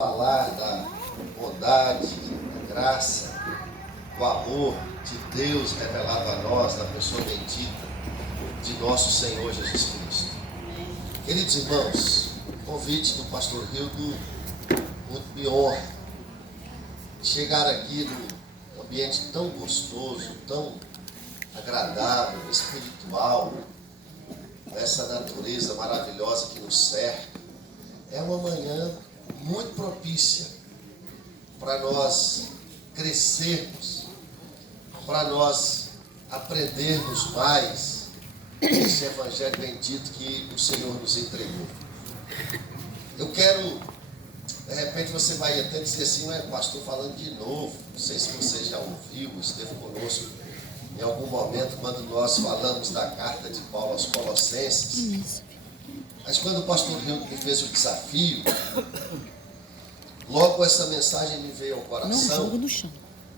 Falar da bondade, da graça, do amor de Deus revelado a nós, na pessoa bendita de nosso Senhor Jesus Cristo. Queridos irmãos, o convite do pastor Hildo muito me honra. Chegar aqui num ambiente tão gostoso, tão agradável, espiritual, essa natureza maravilhosa que nos cerca, é uma manhã muito propícia para nós crescermos, para nós aprendermos mais esse evangelho bendito que o Senhor nos entregou. Eu quero, de repente você vai até dizer assim, ué, pastor, falando de novo, não sei se você já ouviu, esteve conosco em algum momento quando nós falamos da carta de Paulo aos Colossenses. Mas quando o pastor Hildo me fez o desafio, logo essa mensagem me veio ao coração,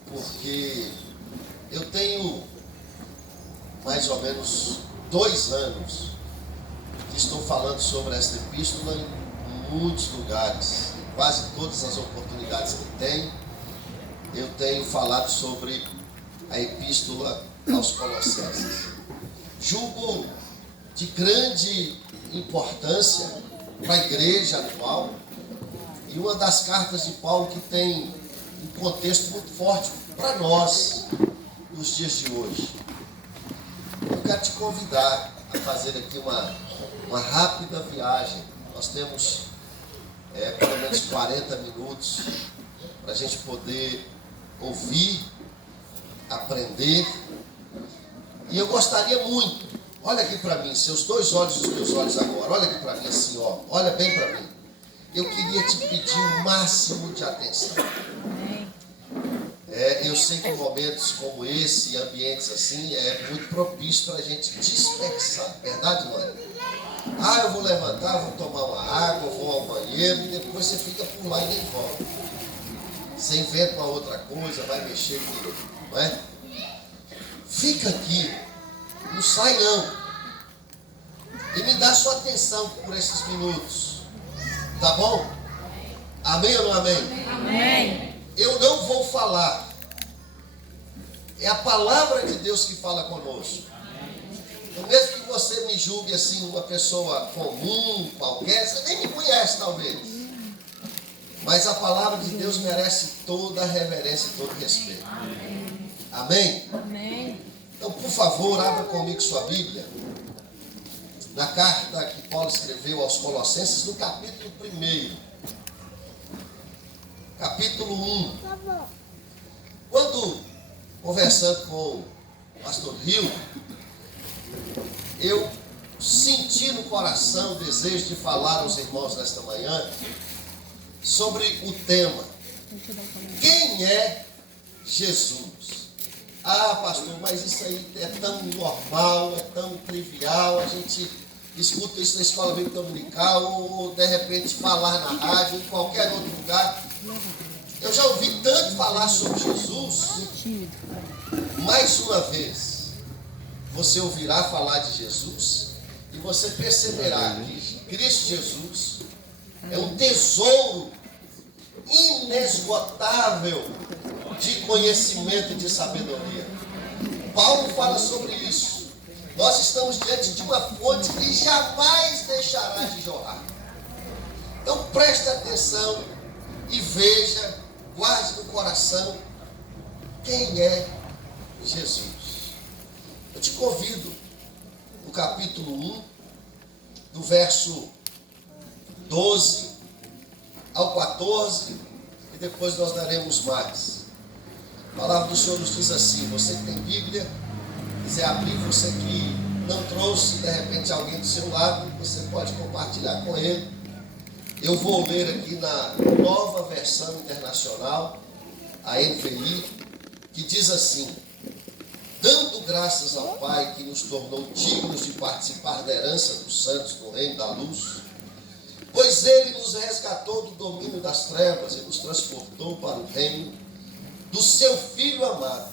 porque eu tenho mais ou menos 2 anos que estou falando sobre esta epístola em muitos lugares, em quase todas as oportunidades que tenho, eu tenho falado sobre a epístola aos Colossenses. Julgo de grande importância para a igreja atual, e uma das cartas de Paulo que tem um contexto muito forte para nós nos dias de hoje. Eu quero te convidar a fazer aqui uma rápida viagem. Nós temos pelo menos 40 minutos para a gente poder ouvir, aprender. E eu gostaria muito, olha aqui para mim, seus 2 olhos e os meus olhos agora, olha aqui para mim assim, ó, olha bem para mim. Eu queria te pedir o máximo de atenção. Eu sei que momentos como esse, ambientes assim, é muito propício para a gente dispersar, verdade, mãe? Eu vou levantar, vou tomar uma água, vou ao banheiro, e depois você fica por lá e nem volta. Você inventa uma outra coisa, vai mexer com, não é? Fica aqui, não sai não. E me dá sua atenção por esses minutos. Tá bom? Amém ou não amém? Amém. Eu não vou falar. É a palavra de Deus que fala conosco. Então, mesmo que você me julgue assim, uma pessoa comum, qualquer, você nem me conhece talvez. Mas a palavra de Deus merece toda a reverência e todo o respeito. Amém? Amém. Então, por favor, abra comigo sua Bíblia. Na carta que Paulo escreveu aos Colossenses, no capítulo 1. Capítulo 1. Quando, conversando com o pastor Hildo, eu senti no coração o desejo de falar aos irmãos nesta manhã sobre o tema: quem é Jesus? Pastor, mas isso aí é tão normal, é tão trivial, a gente escuta isso na escola bíblica dominical, ou de repente falar na rádio, em qualquer outro lugar. Eu já ouvi tanto falar sobre Jesus. Mais uma vez, você ouvirá falar de Jesus e você perceberá que Cristo Jesus é um tesouro inesgotável de conhecimento e de sabedoria. Paulo fala sobre isso. Nós estamos diante de uma fonte que jamais deixará de jorrar. Então preste atenção e veja, guarde no coração quem é Jesus. Eu te convido, no capítulo 1, do verso 12 ao 14, e depois nós daremos mais. A palavra do Senhor nos diz assim: você que tem Bíblia, quiser abrir, você que não trouxe, de repente alguém do seu lado, você pode compartilhar com ele. Eu vou ler aqui na Nova Versão Internacional, a NVI, que diz assim: dando graças ao Pai que nos tornou dignos de participar da herança dos santos no reino da luz, pois Ele nos resgatou do domínio das trevas e nos transportou para o reino do seu Filho amado,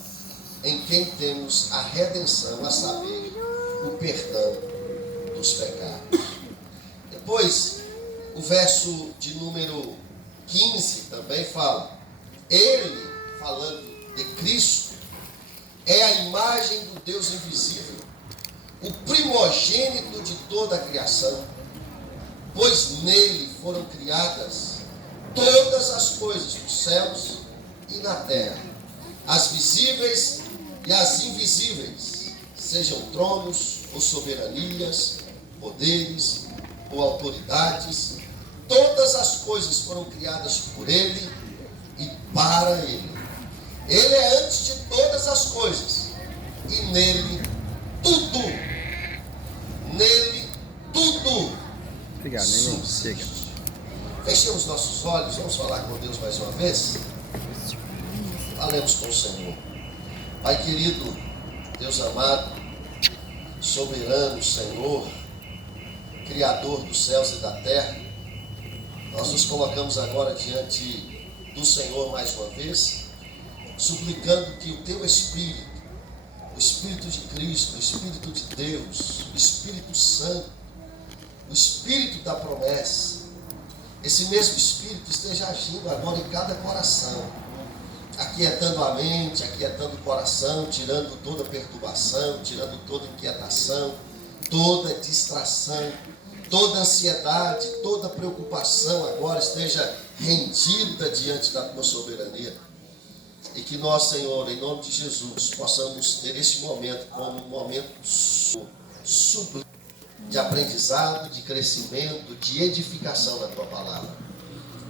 em quem temos a redenção, a saber, o perdão dos pecados. Depois, o verso de número 15 também fala: ele, falando de Cristo, é a imagem do Deus invisível, o primogênito de toda a criação, pois nele foram criadas todas as coisas dos céus e na terra, as visíveis e as invisíveis, sejam tronos ou soberanias, poderes ou autoridades. Todas as coisas foram criadas por ele e para ele. Ele é antes de todas as coisas, e nele tudo Obrigado, chega. Fechemos nossos olhos, vamos falar com Deus mais uma vez. Falemos com o Senhor. Pai querido, Deus amado, soberano, Senhor, Criador dos céus e da terra, nós nos colocamos agora diante do Senhor mais uma vez, suplicando que o Teu Espírito, o Espírito de Cristo, o Espírito de Deus, o Espírito Santo, o Espírito da promessa, esse mesmo Espírito esteja agindo agora em cada coração, aquietando a mente, aquietando o coração, tirando toda perturbação, tirando toda inquietação, toda distração, toda ansiedade, toda preocupação agora esteja rendida diante da Tua soberania. E que nós, Senhor, em nome de Jesus, possamos ter este momento como um momento sublime de aprendizado, de crescimento, de edificação da Tua palavra.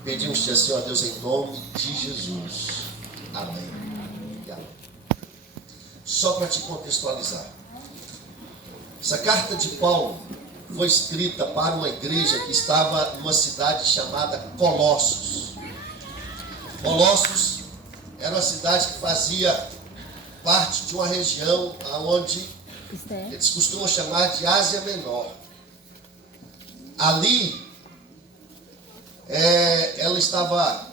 Pedimos-te assim, ó Deus, em nome de Jesus. Amém. E amém. Só para te contextualizar, essa carta de Paulo foi escrita para uma igreja que estava numa cidade chamada Colossos. Colossos era uma cidade que fazia parte de uma região onde eles costumam chamar de Ásia Menor. Ali, ela estava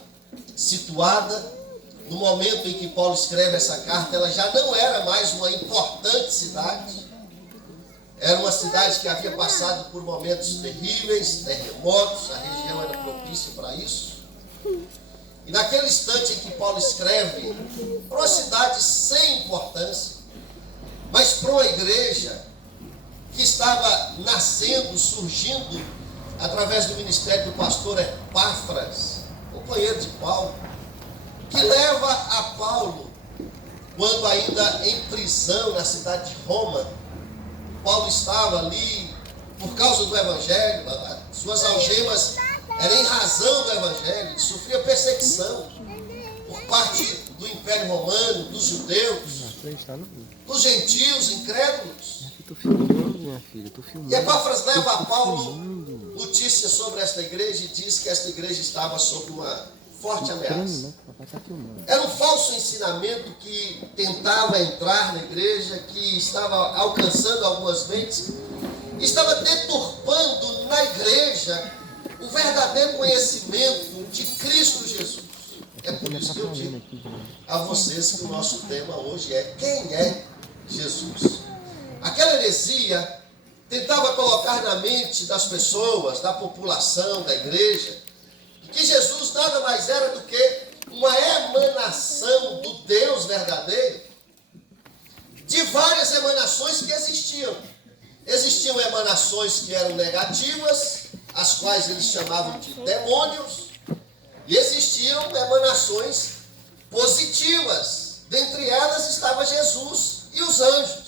situada. No momento em que Paulo escreve essa carta, ela já não era mais uma importante cidade. Era uma cidade que havia passado por momentos terríveis, terremotos, a região era propícia para isso. E naquele instante em que Paulo escreve, para uma cidade sem importância, mas para uma igreja que estava nascendo, surgindo, através do ministério do pastor Epáfras, companheiro de Paulo, que leva a Paulo, quando ainda em prisão na cidade de Roma. Paulo estava ali por causa do Evangelho, suas algemas eram em razão do Evangelho, sofria perseguição por parte do Império Romano, dos judeus, dos gentios, incrédulos. E Epáfras leva a Paulo notícias sobre esta igreja e diz que esta igreja estava sob uma forte ameaça. Era um falso ensinamento que tentava entrar na igreja, que estava alcançando algumas mentes, estava deturpando na igreja o verdadeiro conhecimento de Cristo Jesus. É por isso que eu digo a vocês que o nosso tema hoje é: quem é Jesus? Aquela heresia tentava colocar na mente das pessoas, da população, da igreja, que Jesus nada mais era do que uma emanação do Deus verdadeiro, de várias emanações que existiam. Existiam emanações que eram negativas, as quais eles chamavam de demônios, e existiam emanações positivas. Dentre elas estava Jesus e os anjos.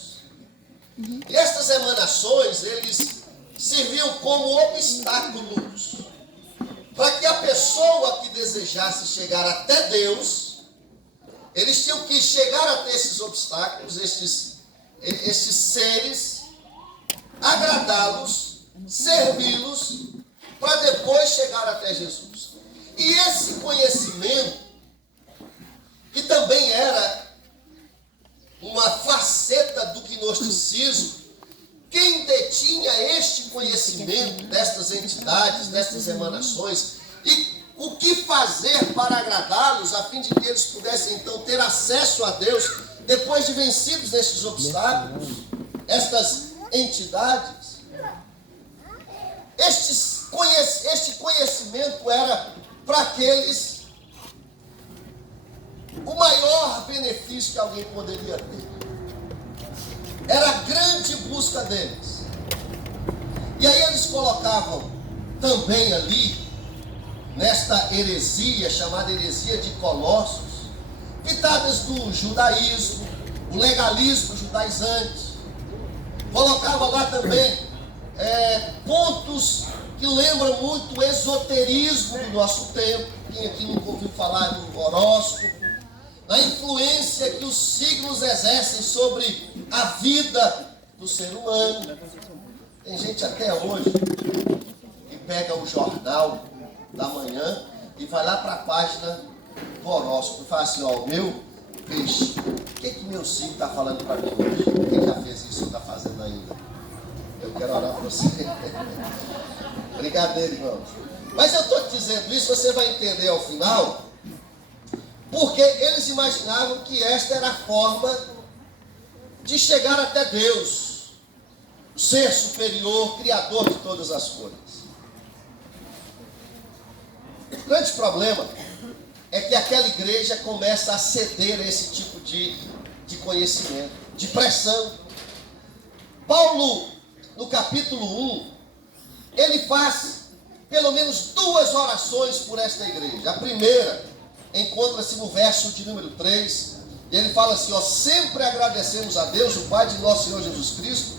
E estas emanações, eles serviam como obstáculos para que a pessoa que desejasse chegar até Deus, eles tinham que chegar até esses obstáculos, estes seres, agradá-los, servi-los, para depois chegar até Jesus. E esse conhecimento, que também era uma faceta do gnosticismo, quem detinha este conhecimento destas entidades, destas emanações, e o que fazer para agradá-los, a fim de que eles pudessem então ter acesso a Deus, depois de vencidos estes obstáculos, estas entidades. Este conhecimento era para aqueles o maior benefício que alguém poderia ter. Era a grande busca deles. E aí eles colocavam também ali, nesta heresia, chamada heresia de Colossos, pitadas do judaísmo, o legalismo judaizante. Colocava lá também pontos que lembram muito o esoterismo do nosso tempo. Quem aqui nunca ouviu falar do horóscopo? Na influência que os signos exercem sobre a vida do ser humano. Tem gente até hoje que pega o jornal da manhã e vai lá para a página do horóscopo e fala assim, ó, o meu peixe, o que meu signo está falando para mim hoje? Quem já fez isso ou está fazendo ainda? Eu quero orar para você. Brincadeira, irmãos. Mas eu estou te dizendo isso, você vai entender ao final, porque eles imaginavam que esta era a forma de chegar até Deus, o ser superior, criador de todas as coisas. O grande problema é que aquela igreja começa a ceder a esse tipo de conhecimento, de pressão. Paulo, no capítulo 1, ele faz pelo menos 2 orações por esta igreja. A primeira encontra-se no verso de número 3, e ele fala assim, ó, sempre agradecemos a Deus, o Pai de nosso Senhor Jesus Cristo,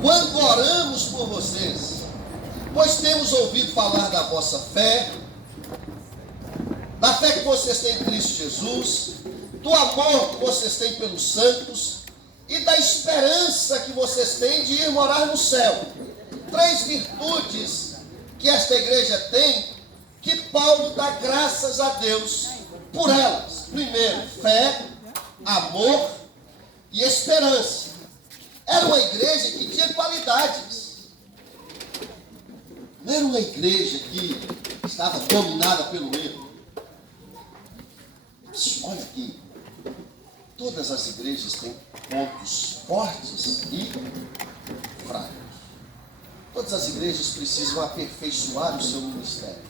quando oramos por vocês, pois temos ouvido falar da vossa fé, da fé que vocês têm em Cristo Jesus, do amor que vocês têm pelos santos e da esperança que vocês têm de ir morar no céu. 3 virtudes que esta igreja tem, que Paulo dá graças a Deus por elas. Primeiro, fé, amor e esperança. Era uma igreja que tinha qualidades. Não era uma igreja que estava dominada pelo erro. Olha aqui, todas as igrejas têm pontos fortes e fracos. Todas as igrejas precisam aperfeiçoar o seu ministério.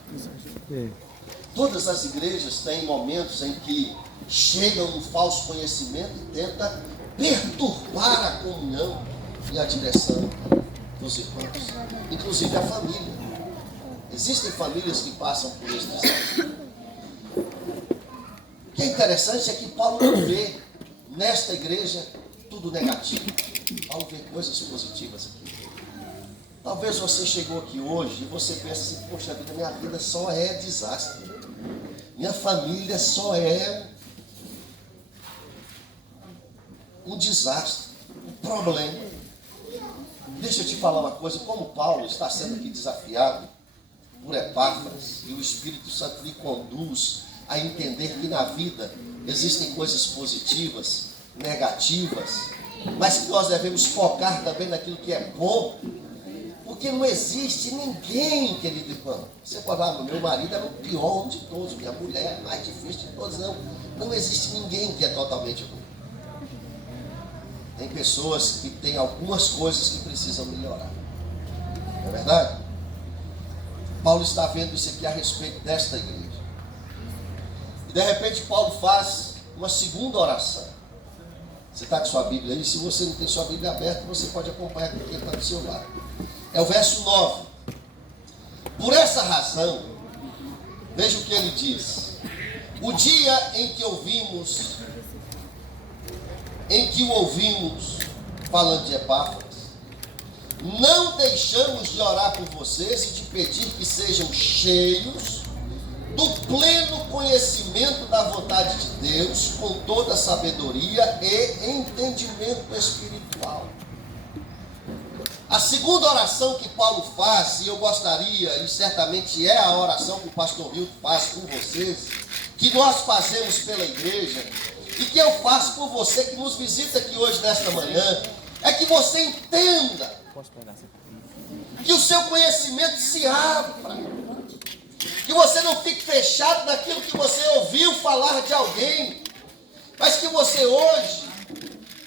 Todas as igrejas têm momentos em que chega um falso conhecimento e tenta perturbar a comunhão e a direção dos irmãos, inclusive a família. Existem famílias que passam por esse desafio. O que é interessante é que Paulo não vê nesta igreja tudo negativo. Paulo vê coisas positivas aqui. Talvez você chegou aqui hoje e você pensa assim, poxa vida, minha vida só é desastre. Minha família só é um desastre, um problema. Deixa eu te falar uma coisa, como Paulo está sendo aqui desafiado por Epáfras, e o Espírito Santo lhe conduz a entender que na vida existem coisas positivas, negativas, mas que nós devemos focar também naquilo que é bom, porque não existe ninguém, querido irmão. Você pode falar, meu marido era o pior de todos, minha mulher é mais difícil de todos, não existe ninguém que é totalmente ruim. Tem pessoas que têm algumas coisas que precisam melhorar. Não é verdade? Paulo está vendo isso aqui a respeito desta igreja. E de repente Paulo faz uma segunda oração. Você está com sua Bíblia aí? Se você não tem sua Bíblia aberta, você pode acompanhar com quem está do seu lado. É o verso 9. Por essa razão, veja o que ele diz. O dia em que o ouvimos, falando de Epáfras, não deixamos de orar por vocês e de pedir que sejam cheios do pleno conhecimento da vontade de Deus, com toda sabedoria e entendimento espiritual. A segunda oração que Paulo faz, e eu gostaria, e certamente é a oração que o pastor Hilton faz por vocês, que nós fazemos pela igreja, e que eu faço por você que nos visita aqui hoje nesta manhã, é que você entenda que o seu conhecimento se abra, que você não fique fechado naquilo que você ouviu falar de alguém, mas que você hoje,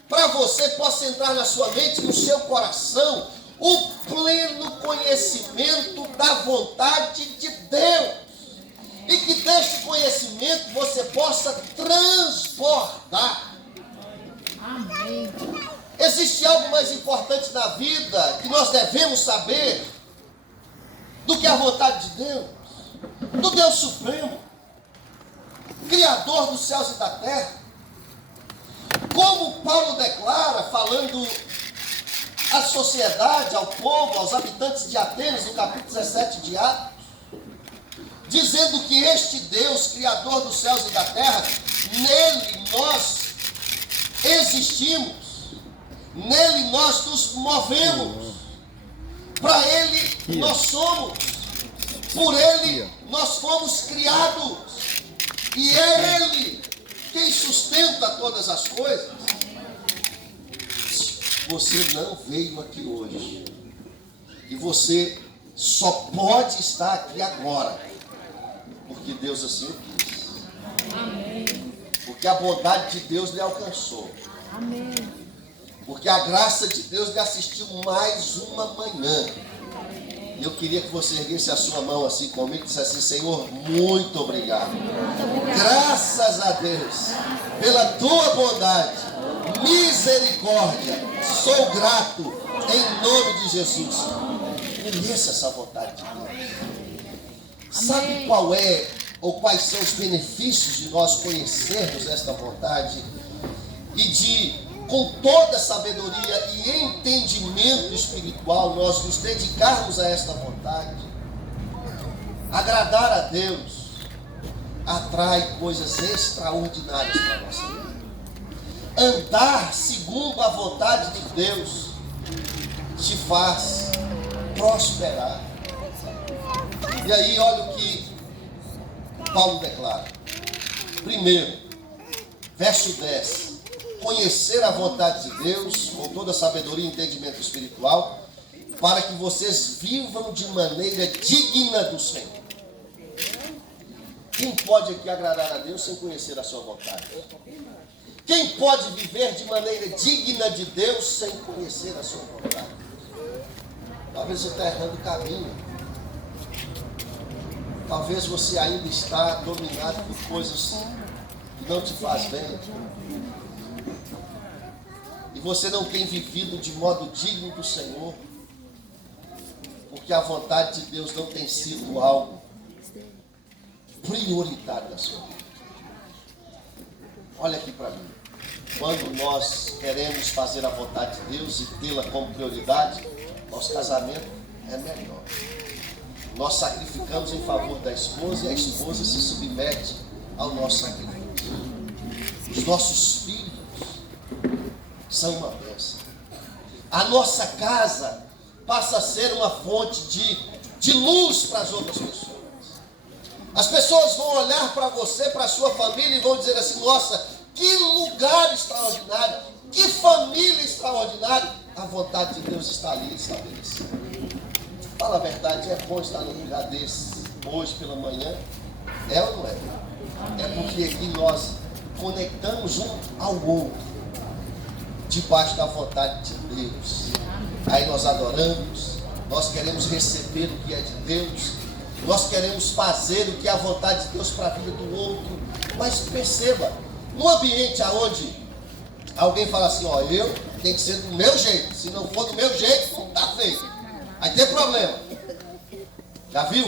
para você, possa entrar na sua mente e no seu coração o pleno conhecimento da vontade de Deus. E que deste conhecimento você possa transbordar. Amém. Existe algo mais importante na vida que nós devemos saber do que a vontade de Deus, do Deus Supremo, Criador dos céus e da terra. Como Paulo declara, falando à sociedade, ao povo, aos habitantes de Atenas, no capítulo 17 de Atos, dizendo que este Deus, Criador dos céus e da terra, nele nós existimos, nele nós nos movemos, para ele nós somos, por ele nós fomos criados, e é ele quem sustenta todas as coisas. Você não veio aqui hoje, e você só pode estar aqui agora, porque Deus assim o quis. Amém. Porque a bondade de Deus lhe alcançou. Amém. Porque a graça de Deus lhe assistiu mais uma manhã. E eu queria que você erguesse a sua mão assim comigo e dissesse assim: Senhor, muito obrigado. Graças a Deus pela tua bondade, misericórdia. Sou grato em nome de Jesus. Conheça essa vontade de Deus. Sabe qual é ou quais são os benefícios de nós conhecermos esta vontade e de, com toda sabedoria e entendimento espiritual, nós nos dedicarmos a esta vontade? Agradar a Deus atrai coisas extraordinárias para a nossa vida. Andar segundo a vontade de Deus te faz prosperar. E aí, olha o que Paulo declara. Primeiro, verso 10. Conhecer a vontade de Deus com toda sabedoria e entendimento espiritual, para que vocês vivam de maneira digna do Senhor. Quem pode aqui agradar a Deus sem conhecer a sua vontade? Quem pode viver de maneira digna de Deus sem conhecer a sua vontade? Talvez você está errando o caminho. Talvez você ainda está dominado por coisas que não te fazem bem. E você não tem vivido de modo digno do Senhor, porque a vontade de Deus não tem sido algo prioritário na sua vida. Olha aqui para mim. Quando nós queremos fazer a vontade de Deus e tê-la como prioridade, nosso casamento é melhor. Nós sacrificamos em favor da esposa e a esposa se submete ao nosso sacrifício. Os nossos filhos são uma bênção. A nossa casa passa a ser uma fonte de luz para as outras pessoas. As pessoas vão olhar para você, para a sua família e vão dizer assim: nossa, que lugar extraordinário, que família extraordinária. A vontade de Deus está ali estabelecida. Fala a verdade, é bom estar num lugar desse hoje pela manhã? É ou não é? É porque aqui nós conectamos um ao outro, debaixo da vontade de Deus. Aí nós adoramos, nós queremos receber o que é de Deus, nós queremos fazer o que é a vontade de Deus para a vida do outro. Mas perceba, num ambiente onde alguém fala assim: ó, eu tenho que ser do meu jeito, se não for do meu jeito, não está feito. Aí tem problema. Já viu?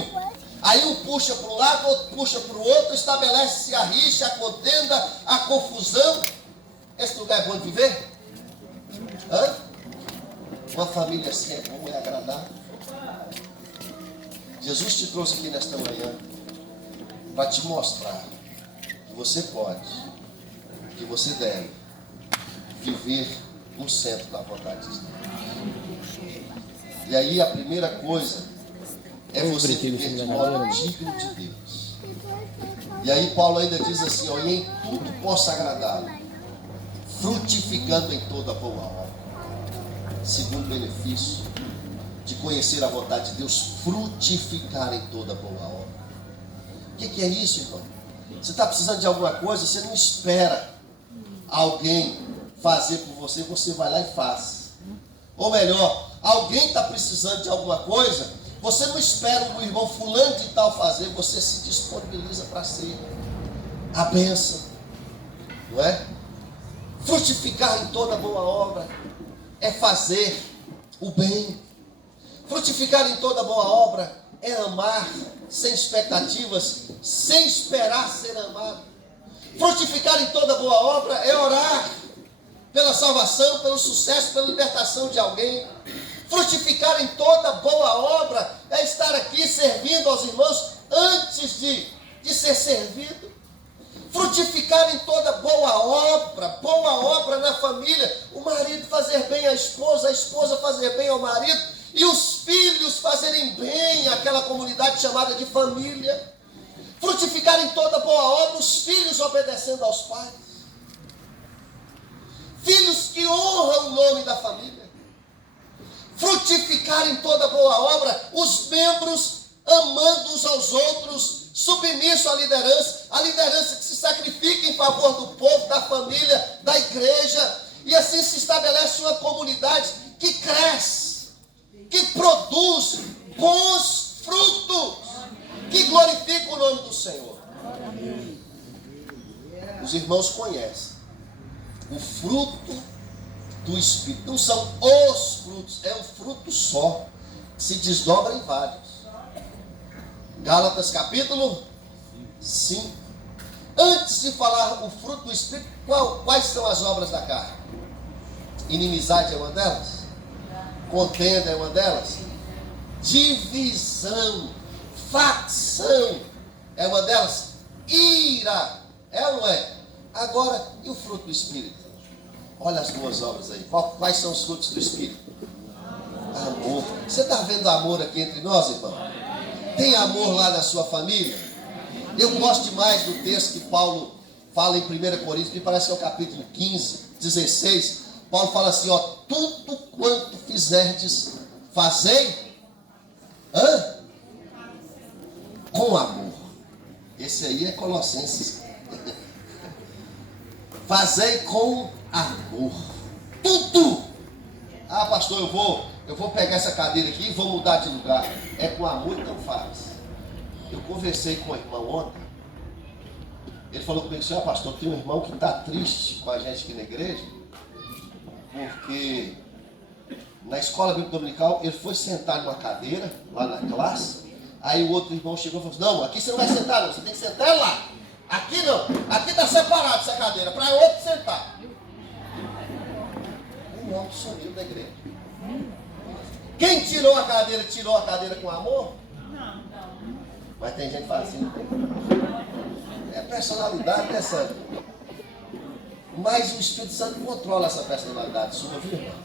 Aí um puxa para um lado, outro puxa para o outro, estabelece-se a rixa, a contenda, a confusão. Esse lugar é bom de viver? Hã? Uma família assim é bom, é agradável. Jesus te trouxe aqui nesta manhã para te mostrar que você pode, que você deve viver no centro da vontade de Deus. E aí a primeira coisa é você viver de modo digno de Deus. E aí Paulo ainda diz assim: ó, e em tudo possa agradá-lo, frutificando em toda boa obra. Segundo benefício de conhecer a vontade de Deus, frutificar em toda boa obra. O que é isso, irmão? Você está precisando de alguma coisa, você não espera alguém fazer por você, você vai lá e faz. Ou melhor, alguém está precisando de alguma coisa, Você não espera o irmão fulano de tal fazer, você se disponibiliza para ser a bênção, não é? Frutificar em toda boa obra é fazer o bem. Frutificar em toda boa obra é amar sem expectativas, sem esperar ser amado. Frutificar em toda boa obra é orar pela salvação, pelo sucesso, pela libertação de alguém. Frutificar em toda boa obra é estar aqui servindo aos irmãos antes de ser servido. Frutificar em toda boa obra na família, o marido fazer bem à esposa, a esposa fazer bem ao marido, e os filhos fazerem bem àquela comunidade chamada de família. Frutificar em toda boa obra, os filhos obedecendo aos pais. Filhos que honram o nome da família. Frutificar em toda boa obra, os membros amando uns aos outros, submisso à liderança que se sacrifica em favor do povo, da família, da igreja, e assim se estabelece uma comunidade que cresce, que produz bons frutos, que glorifica o nome do Senhor. Os irmãos conhecem o fruto do Espírito. Não são os frutos, é um fruto só, que se desdobra em vários. Gálatas capítulo 5. Antes de falar o fruto do Espírito, quais são as obras da carne? Inimizade é uma delas? Contenda é uma delas? Divisão, facção é uma delas? Ira, é ou não é? Agora, e o fruto do Espírito? Olha as duas obras aí. Quais são os frutos do Espírito? Amor. Você está vendo amor aqui entre nós, irmão? Tem amor lá na sua família? Eu gosto demais do texto que Paulo fala em 1 Coríntios, me parece que é o capítulo 15, 16. Paulo fala assim, ó, tudo quanto fizerdes, fazei com amor. Esse aí é Colossenses. Fazei com amor. Tudo. Ah, pastor, eu vou pegar essa cadeira aqui e vou mudar de lugar. É com amor, então faz. Eu conversei com o irmão ontem. Ele falou comigo assim, pastor, tem um irmão que está triste com a gente aqui na igreja, porque na escola bíblica dominical ele foi sentar numa cadeira, lá na classe. Aí o outro irmão chegou e falou assim, não, aqui você não vai sentar não, você tem que sentar lá. Aqui não, aqui está separado essa cadeira, para outro sentar. O irmão sumiu da igreja. Quem tirou a cadeira com amor? Não. Mas tem gente que fala assim, é personalidade dessa. Mas o Espírito Santo controla essa personalidade sua, viu, irmão?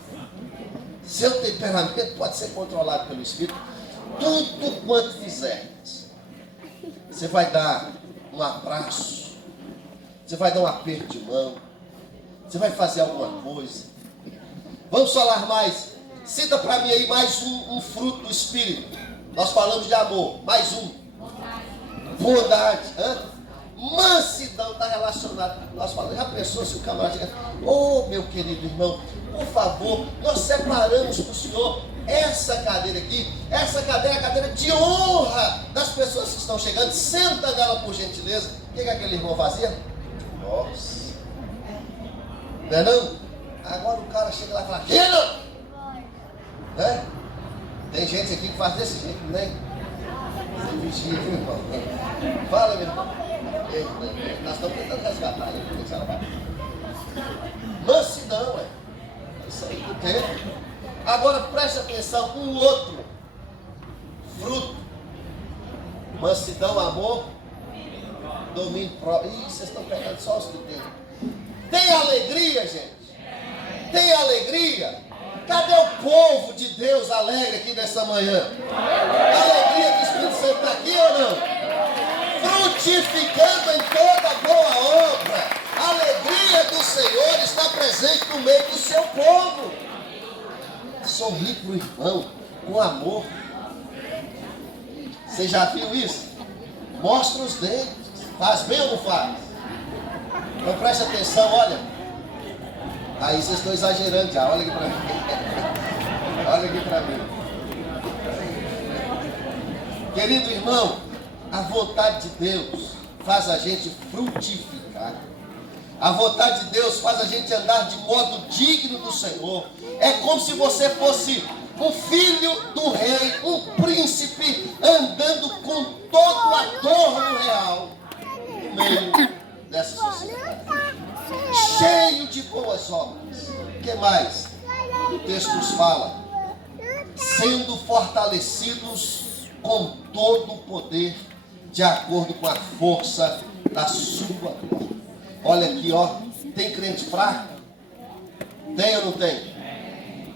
Seu temperamento pode ser controlado pelo Espírito. Tudo quanto fizermos, você vai dar um abraço, você vai dar um aperto de mão, você vai fazer alguma coisa. Vamos falar mais. Cita para mim aí mais um fruto do Espírito. Nós falamos de amor, mais um. Bondade. Mansidão está relacionado. Nós falamos, já pensou se o camarada chega, meu querido irmão, por favor, nós separamos para o senhor essa cadeira aqui. Essa cadeira é a cadeira de honra das pessoas que estão chegando. Senta nela por gentileza. O que aquele irmão fazia? Nossa. Não é não? Agora o cara chega lá e fala, Renan! Né? Tem gente aqui que faz desse jeito, né? Você vigia, viu, irmão? Fala, meu irmão. Nós estamos tentando resgatar ele. Mansidão, isso aí que tem. Agora preste atenção, um outro fruto. Mansidão, amor, domínio próprio. Ih, vocês estão pegando só os que tem. Tem alegria, gente? Tem alegria? Cadê o povo de Deus alegre aqui nessa manhã? A alegria do Espírito Santo está aqui ou não? Frutificando em toda boa obra. A alegria do Senhor está presente no meio do seu povo. Sorrir para o irmão com amor. Você já viu isso? Mostra os dentes. Faz bem ou não faz? Então preste atenção, olha. Aí vocês estão exagerando já, olha aqui para mim. Olha aqui para mim. Querido irmão, a vontade de Deus faz a gente frutificar. A vontade de Deus faz a gente andar de modo digno do Senhor. É como se você fosse um filho do rei, um príncipe, andando com todo o adorno real no meio dessa sociedade. Cheio de boas obras. O que mais? O texto nos fala. Sendo fortalecidos com todo o poder, de acordo com a força da sua glória. Olha aqui, ó. Tem crente fraco? Tem ou não tem?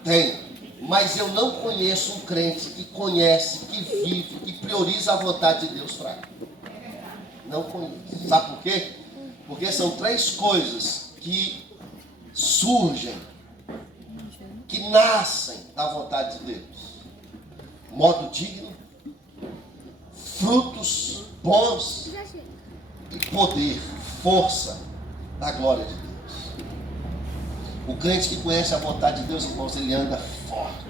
Tem. Mas eu não conheço um crente que conhece, que vive, que prioriza a vontade de Deus fraco. Não conheço. Sabe por quê? Porque são 3 coisas que surgem, que nascem da vontade de Deus: modo digno, frutos bons e poder, força da glória de Deus. O crente que conhece a vontade de Deus, irmãos, ele anda forte.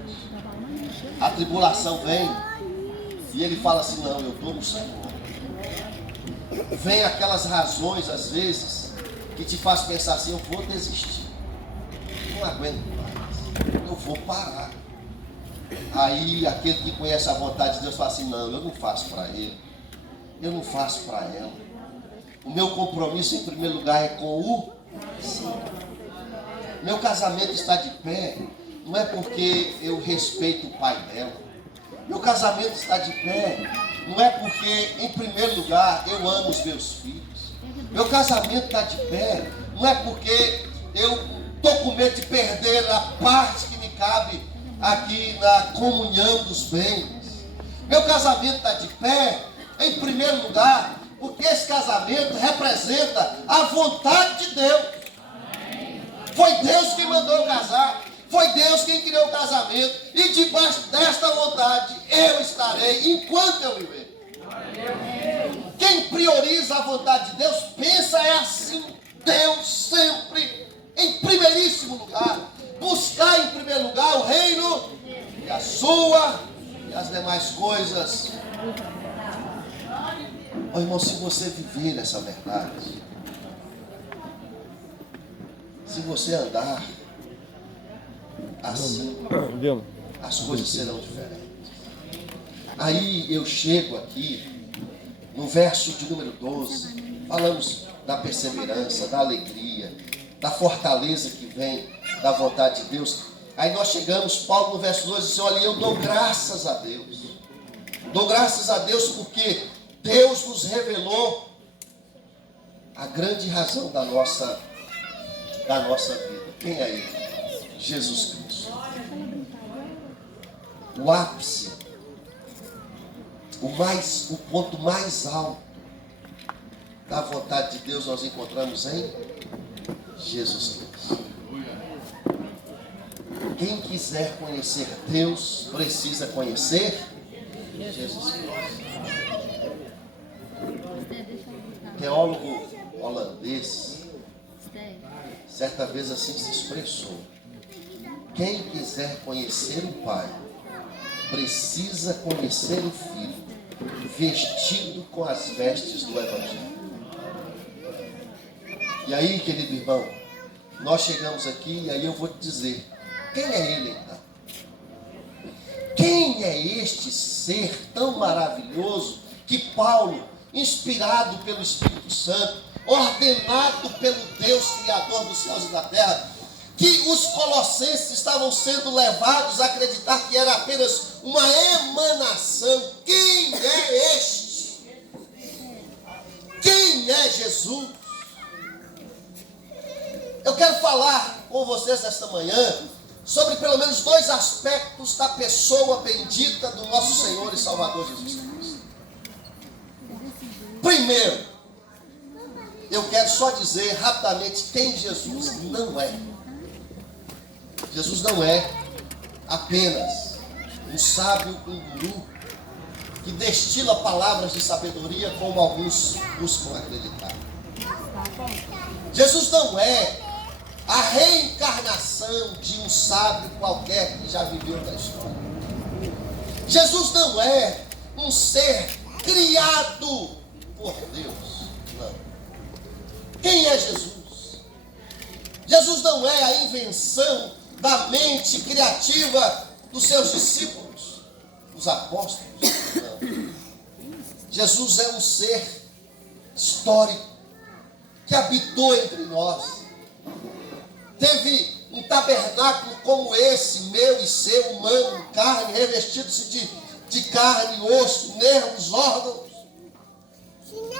A tribulação vem e ele fala assim: não, eu estou no Senhor. Vem aquelas razões, às vezes, que te faz pensar assim: eu vou desistir, não aguento mais, eu vou parar. Aí aquele que conhece a vontade de Deus fala assim: não, eu não faço para ele, eu não faço para ela. O meu compromisso em primeiro lugar é com o Senhor. Meu casamento está de pé, não é porque eu respeito o pai dela. Meu casamento está de pé, não é porque em primeiro lugar eu amo os meus filhos. Meu casamento está de pé, não é porque eu estou com medo de perder a parte que me cabe aqui na comunhão dos bens. Meu casamento está de pé, em primeiro lugar, porque esse casamento representa a vontade de Deus. Foi Deus quem mandou eu casar, foi Deus quem criou o casamento, e debaixo desta vontade eu estarei enquanto eu viver. Quem prioriza a vontade de Deus pensa assim: Deus sempre em primeiríssimo lugar, buscar em primeiro lugar o reino e a sua e as demais coisas. Oh, irmão, se você viver essa verdade, se você andar assim, as coisas serão diferentes. Aí eu chego aqui no verso de número 12, falamos da perseverança, da alegria, da fortaleza que vem da vontade de Deus. Aí nós chegamos, Paulo no verso 2 diz: olha, eu dou graças a Deus. Dou graças a Deus porque Deus nos revelou a grande razão da nossa vida. Quem é Ele? Jesus Cristo. O ápice, o ponto mais alto da vontade de Deus nós encontramos em Jesus Cristo. Quem quiser conhecer Deus precisa conhecer Jesus Cristo. Teólogo holandês certa vez assim se expressou: quem quiser conhecer o Pai precisa conhecer o Filho, vestido com as vestes do Evangelho. E aí, querido irmão, nós chegamos aqui e aí eu vou te dizer: quem é Ele então? Quem é este ser tão maravilhoso que Paulo, inspirado pelo Espírito Santo, ordenado pelo Deus Criador dos céus e da terra, que os colossenses estavam sendo levados a acreditar que era apenas uma emanação? Quem é este? Quem é Jesus? Eu quero falar com vocês esta manhã sobre pelo menos 2 aspectos da pessoa bendita do nosso Senhor e Salvador Jesus Cristo. Primeiro, eu quero só dizer rapidamente quem Jesus não é. Jesus não é apenas um sábio, um guru, que destila palavras de sabedoria como alguns buscam acreditar. Jesus não é a reencarnação de um sábio qualquer que já viveu da história. Jesus não é um ser criado por Deus. Não. Quem é Jesus? Jesus não é a invenção da mente criativa dos seus discípulos, os apóstolos. Não. Jesus é um ser histórico que habitou entre nós. Teve um tabernáculo como esse, meu e seu, humano, carne, revestido-se de carne, osso, nervos, órgãos.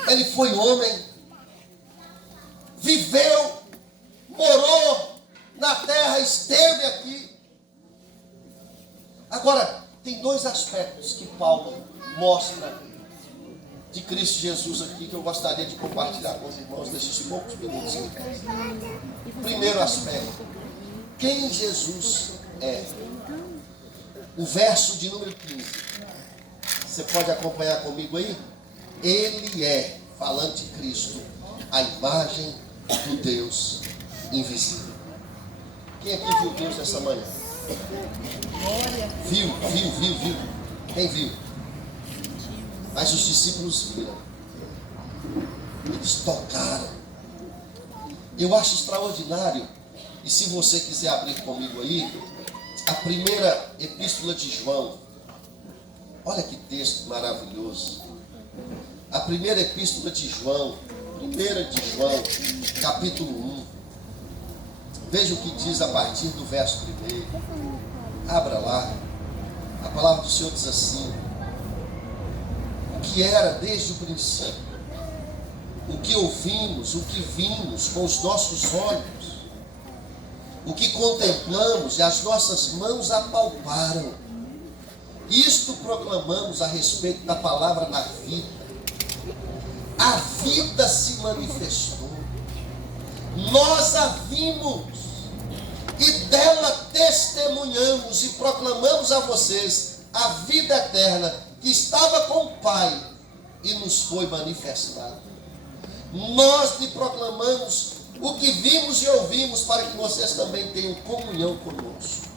Ele foi homem, viveu, morou na terra, esteve aqui. Agora, tem dois aspectos que Paulo mostra de Cristo Jesus aqui, que eu gostaria de compartilhar com os irmãos nesses poucos minutos. Primeiro aspecto, quem Jesus é. O verso de número 15. Você pode acompanhar comigo aí? Ele é, falando de Cristo, a imagem do Deus invisível. Quem aqui viu Deus nessa manhã? Viu. Quem viu? Mas os discípulos viram. Eles tocaram. Eu acho extraordinário. E se você quiser abrir comigo aí, a primeira epístola de João. Olha que texto maravilhoso. A primeira epístola de João, capítulo 1. Veja o que diz a partir do verso 1. Abra lá. A palavra do Senhor diz assim: o que era desde o princípio, o que ouvimos, o que vimos com os nossos olhos, o que contemplamos e as nossas mãos apalparam, isto proclamamos a respeito da palavra da vida. A vida se manifestou, nós a vimos e dela testemunhamos e proclamamos a vocês a vida eterna que estava com o Pai e nos foi manifestada. Nós lhe proclamamos o que vimos e ouvimos, para que vocês também tenham comunhão conosco.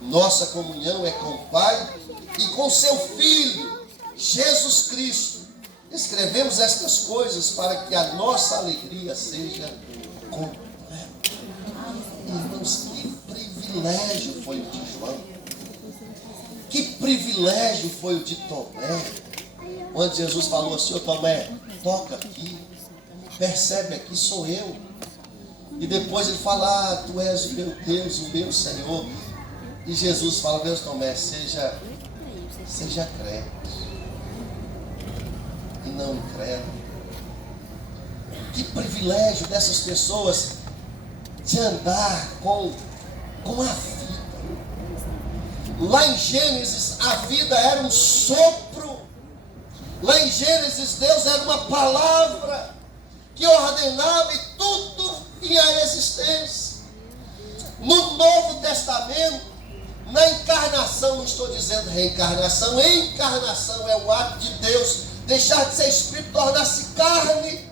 Nossa comunhão é com o Pai e com seu Filho, Jesus Cristo. Escrevemos estas coisas para que a nossa alegria seja completa. Irmãos, que privilégio foi o de João. Que privilégio foi o de Tomé. Onde Jesus falou assim: ô Tomé, toca aqui, percebe aqui, sou eu. E depois ele fala: ah, tu és o meu Deus, o meu Senhor. E Jesus fala: Deus, Tomé, seja crente e não incrédulo. Que privilégio dessas pessoas de andar com a vida. Lá em Gênesis, a vida era um sopro. Lá em Gênesis, Deus era uma palavra que ordenava e tudo vinha à existência. No Novo Testamento, na encarnação, não estou dizendo reencarnação, encarnação é o ato de Deus deixar de ser espírito, tornar-se carne.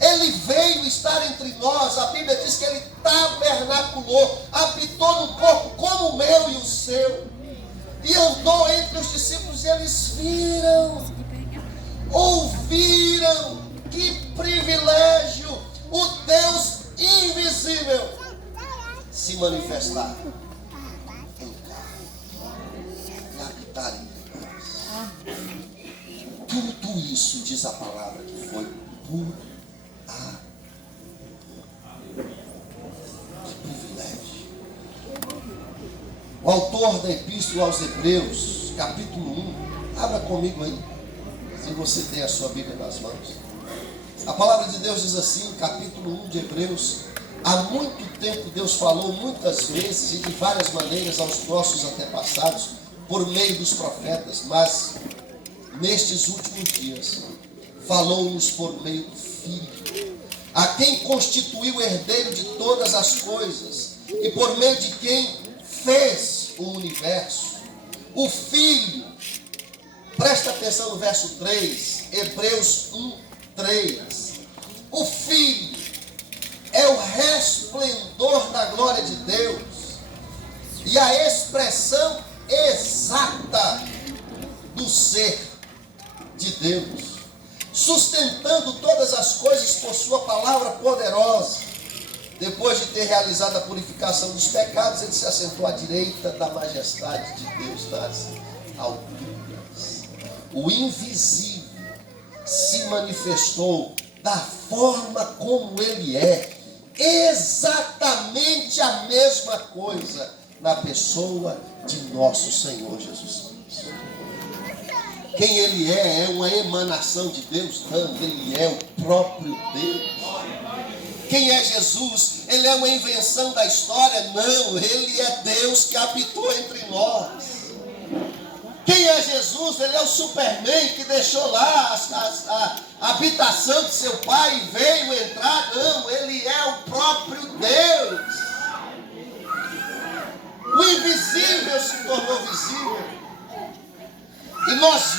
Ele veio estar entre nós. A Bíblia diz que ele tabernaculou, habitou no corpo como o meu e o seu, e andou entre os discípulos, e eles viram, ouviram. Que privilégio o Deus invisível se manifestar em carne e habitar entre nós. Tudo isso, diz a palavra, que foi por que privilégio. O autor da Epístola aos Hebreus, capítulo 1, abra comigo aí, se você tem a sua Bíblia nas mãos. A palavra de Deus diz assim, capítulo 1 de Hebreus: há muito tempo Deus falou muitas vezes e de várias maneiras aos nossos antepassados por meio dos profetas, mas nestes últimos dias falou-nos por meio do Filho, a quem constituiu herdeiro de todas as coisas e por meio de quem fez o universo. O Filho, presta atenção no verso 3, Hebreus 1:3. O Filho é o resplendor da glória de Deus e a expressão exata do do ser de Deus, sustentando todas as coisas por sua palavra poderosa. Depois de ter realizado a purificação dos pecados, ele se assentou à direita da majestade de Deus nas alturas. O invisível se manifestou da forma como ele é, exatamente a mesma coisa na pessoa de nosso Senhor Jesus Cristo. Quem ele é uma emanação de Deus, não, ele é o próprio Deus. Quem é Jesus? Ele é uma invenção da história? Não, ele é Deus que habitou entre nós. Quem é Jesus? Ele é o Superman que deixou lá a habitação de seu pai e veio entrar. Não, ele é o próprio Deus. O invisível se tornou visível. E nós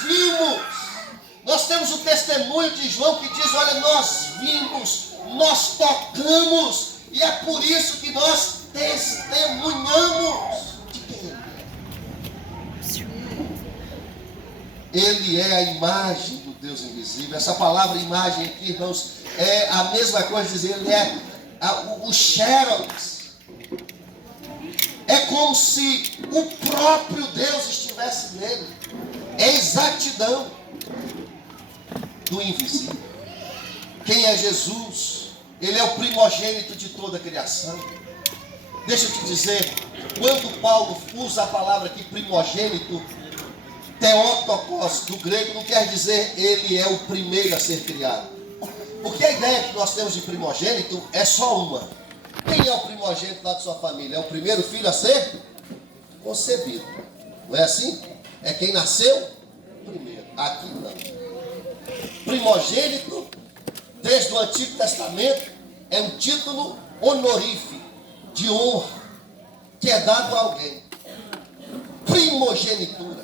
temos o testemunho de João que diz, olha, nós vimos, nós tocamos, e é por isso que nós testemunhamos de quem ele é. Ele é a imagem do Deus invisível. Essa palavra imagem aqui, irmãos, é a mesma coisa de dizer, ele é o xerox. É como se o próprio Deus estivesse nele. É exatidão do invisível. Quem é Jesus? Ele é o primogênito de toda a criação. Deixa eu te dizer, quando Paulo usa a palavra aqui primogênito, Theotokos, do grego, não quer dizer ele é o primeiro a ser criado. Porque a ideia que nós temos de primogênito é só uma. Quem é o primogênito da sua família? É o primeiro filho a ser concebido. Não é assim? É quem nasceu primeiro. Aqui não. Primogênito, desde o Antigo Testamento, é um título honorífico, de honra, que é dado a alguém. Primogenitura.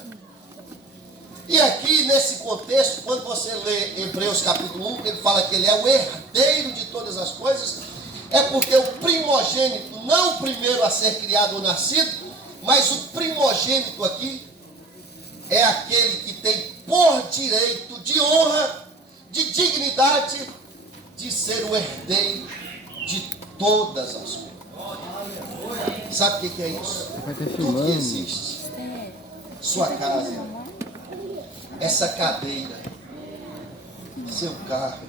E aqui, nesse contexto, quando você lê Hebreus capítulo 1, ele fala que ele é o herdeiro de todas as coisas, é porque o primogênito, não o primeiro a ser criado ou nascido, mas o primogênito aqui é aquele que tem por direito de honra, de dignidade, de ser o herdeiro de todas as coisas. Sabe o que é isso? Tudo que existe, sua casa, essa cadeira, seu carro,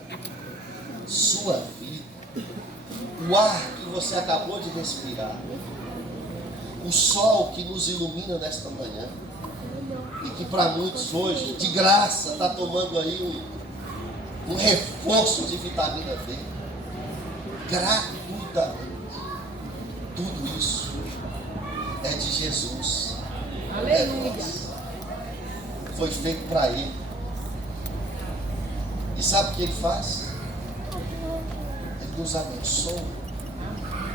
sua vida, o ar que você acabou de respirar, o sol que nos ilumina nesta manhã, e que para muitos hoje, de graça, está tomando aí um reforço de vitamina D, gratuitamente. Tudo isso é de Jesus. Aleluia. Foi feito para Ele. E sabe o que Ele faz? Ele nos abençoa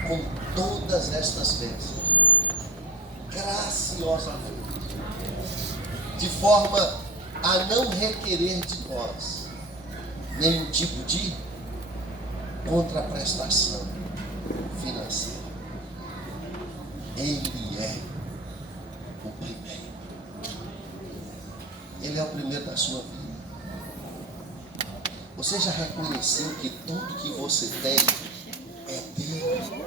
com todas estas bênçãos, graciosamente, de forma a não requerer de nós nenhum tipo de contraprestação financeira. Ele é o primeiro. Ele é o primeiro da sua vida. Você já reconheceu que tudo que você tem é dele?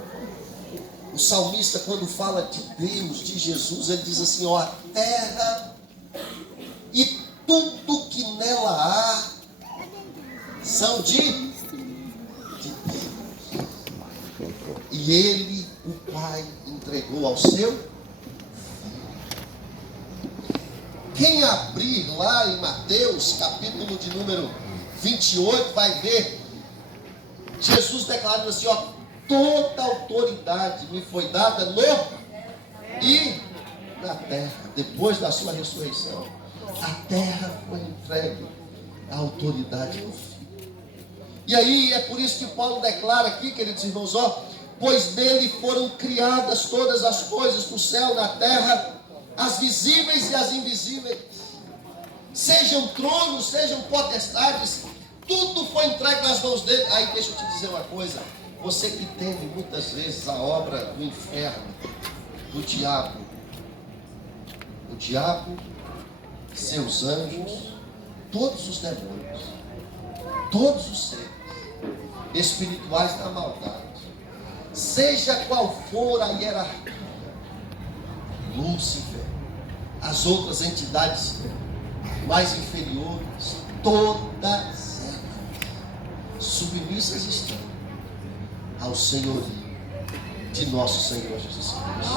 O salmista, quando fala de Deus, de Jesus, ele diz assim, ó, a terra e tudo que nela há são de Deus. E ele, o Pai, entregou ao seu Filho. Quem abrir lá em Mateus, capítulo de número 28, vai ver Jesus declarando assim, ó, toda autoridade me foi dada no e na terra. Depois da sua ressurreição, a terra foi entregue à autoridade do Filho. E aí é por isso que Paulo declara aqui, queridos irmãos, ó, pois nele foram criadas todas as coisas do céu, na terra, as visíveis e as invisíveis, sejam tronos, sejam potestades, tudo foi entregue nas mãos dele. Aí deixa eu te dizer uma coisa, você que teve muitas vezes a obra do inferno, do diabo, o diabo seus anjos, todos os demônios, todos os seres espirituais da maldade, seja qual for a hierarquia, Lúcifer, as outras entidades mais inferiores, todas elas submissas estão ao senhorio de nosso Senhor Jesus Cristo.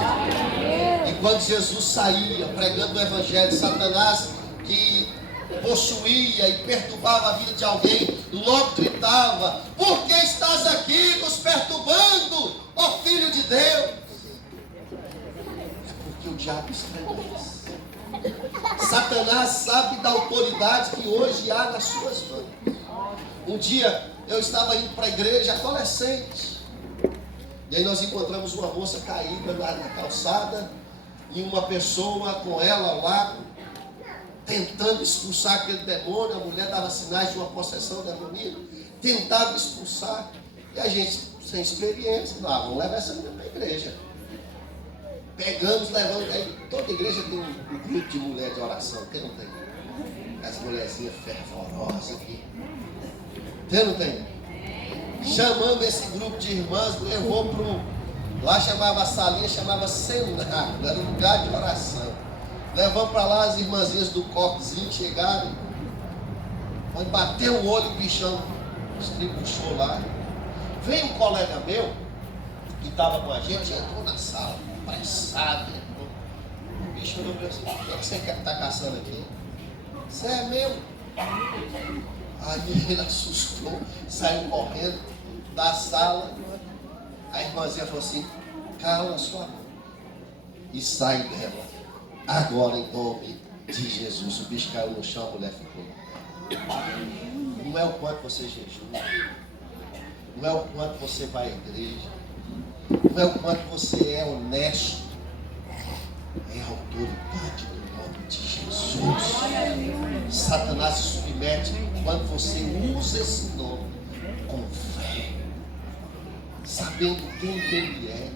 E quando Jesus saía pregando o Evangelho, Satanás, que possuía e perturbava a vida de alguém, logo gritava: por que estás aqui nos perturbando, ó Filho de Deus? É porque o diabo estremece. Satanás sabe da autoridade que hoje há nas suas mãos. Um dia eu estava indo para a igreja, adolescente, e aí nós encontramos uma moça caída na calçada, e uma pessoa com ela ao lado, tentando expulsar aquele demônio. A mulher dava sinais de uma possessão demoníaca, tentava expulsar, e a gente, sem experiência, vamos levar essa mulher para a igreja. Pegamos, levamos, aí toda igreja tem um grupo de mulheres de oração, tem ou não tem? As mulherzinhas fervorosas aqui. Tem ou não tem? Chamamos esse grupo de irmãs, levou para um, lá chamava a salinha, chamava cenáculo, era um lugar de oração. Levamos para lá as irmãzinhas do coquezinho, chegaram, quando bateu o olho, o bichão estribuchou lá. Veio um colega meu, que estava com a gente, entrou na sala, apressado, entrou. O bicho olhou para ele: o que você está caçando aqui? Você é meu. Aí ele assustou, saiu correndo da sala. A irmãzinha falou assim: cala sua mão e sai dela agora, em nome de Jesus. O bicho caiu no chão, a mulher ficou. Não é o quanto você jejua, não é o quanto você vai à igreja, não é o quanto você é honesto, é a autoridade do nome de Jesus. Satanás se submete quando você usa esse nome com fé, sabendo quem ele é.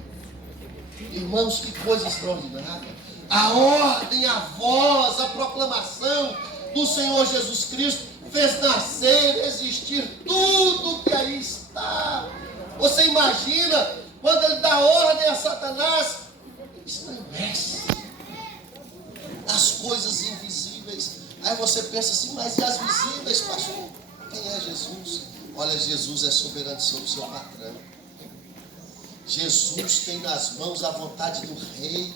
Irmãos, que coisa extraordinária. A ordem, a voz, a proclamação do Senhor Jesus Cristo fez nascer, existir tudo que aí está. Você imagina quando ele dá ordem a Satanás, ele estremece as coisas invisíveis. Aí você pensa assim: mas e as visíveis, pastor? Quem é Jesus? Olha, Jesus é soberano sobre o seu patrão. Jesus tem nas mãos a vontade do rei.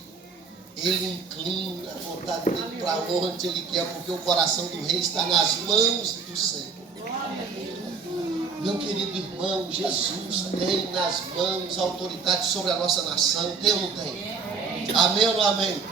Ele inclina a vontade dele para onde ele quer, porque o coração do rei está nas mãos do Senhor. Meu querido irmão, Jesus tem nas mãos a autoridade sobre a nossa nação. Tem ou não tem? Amém ou não amém?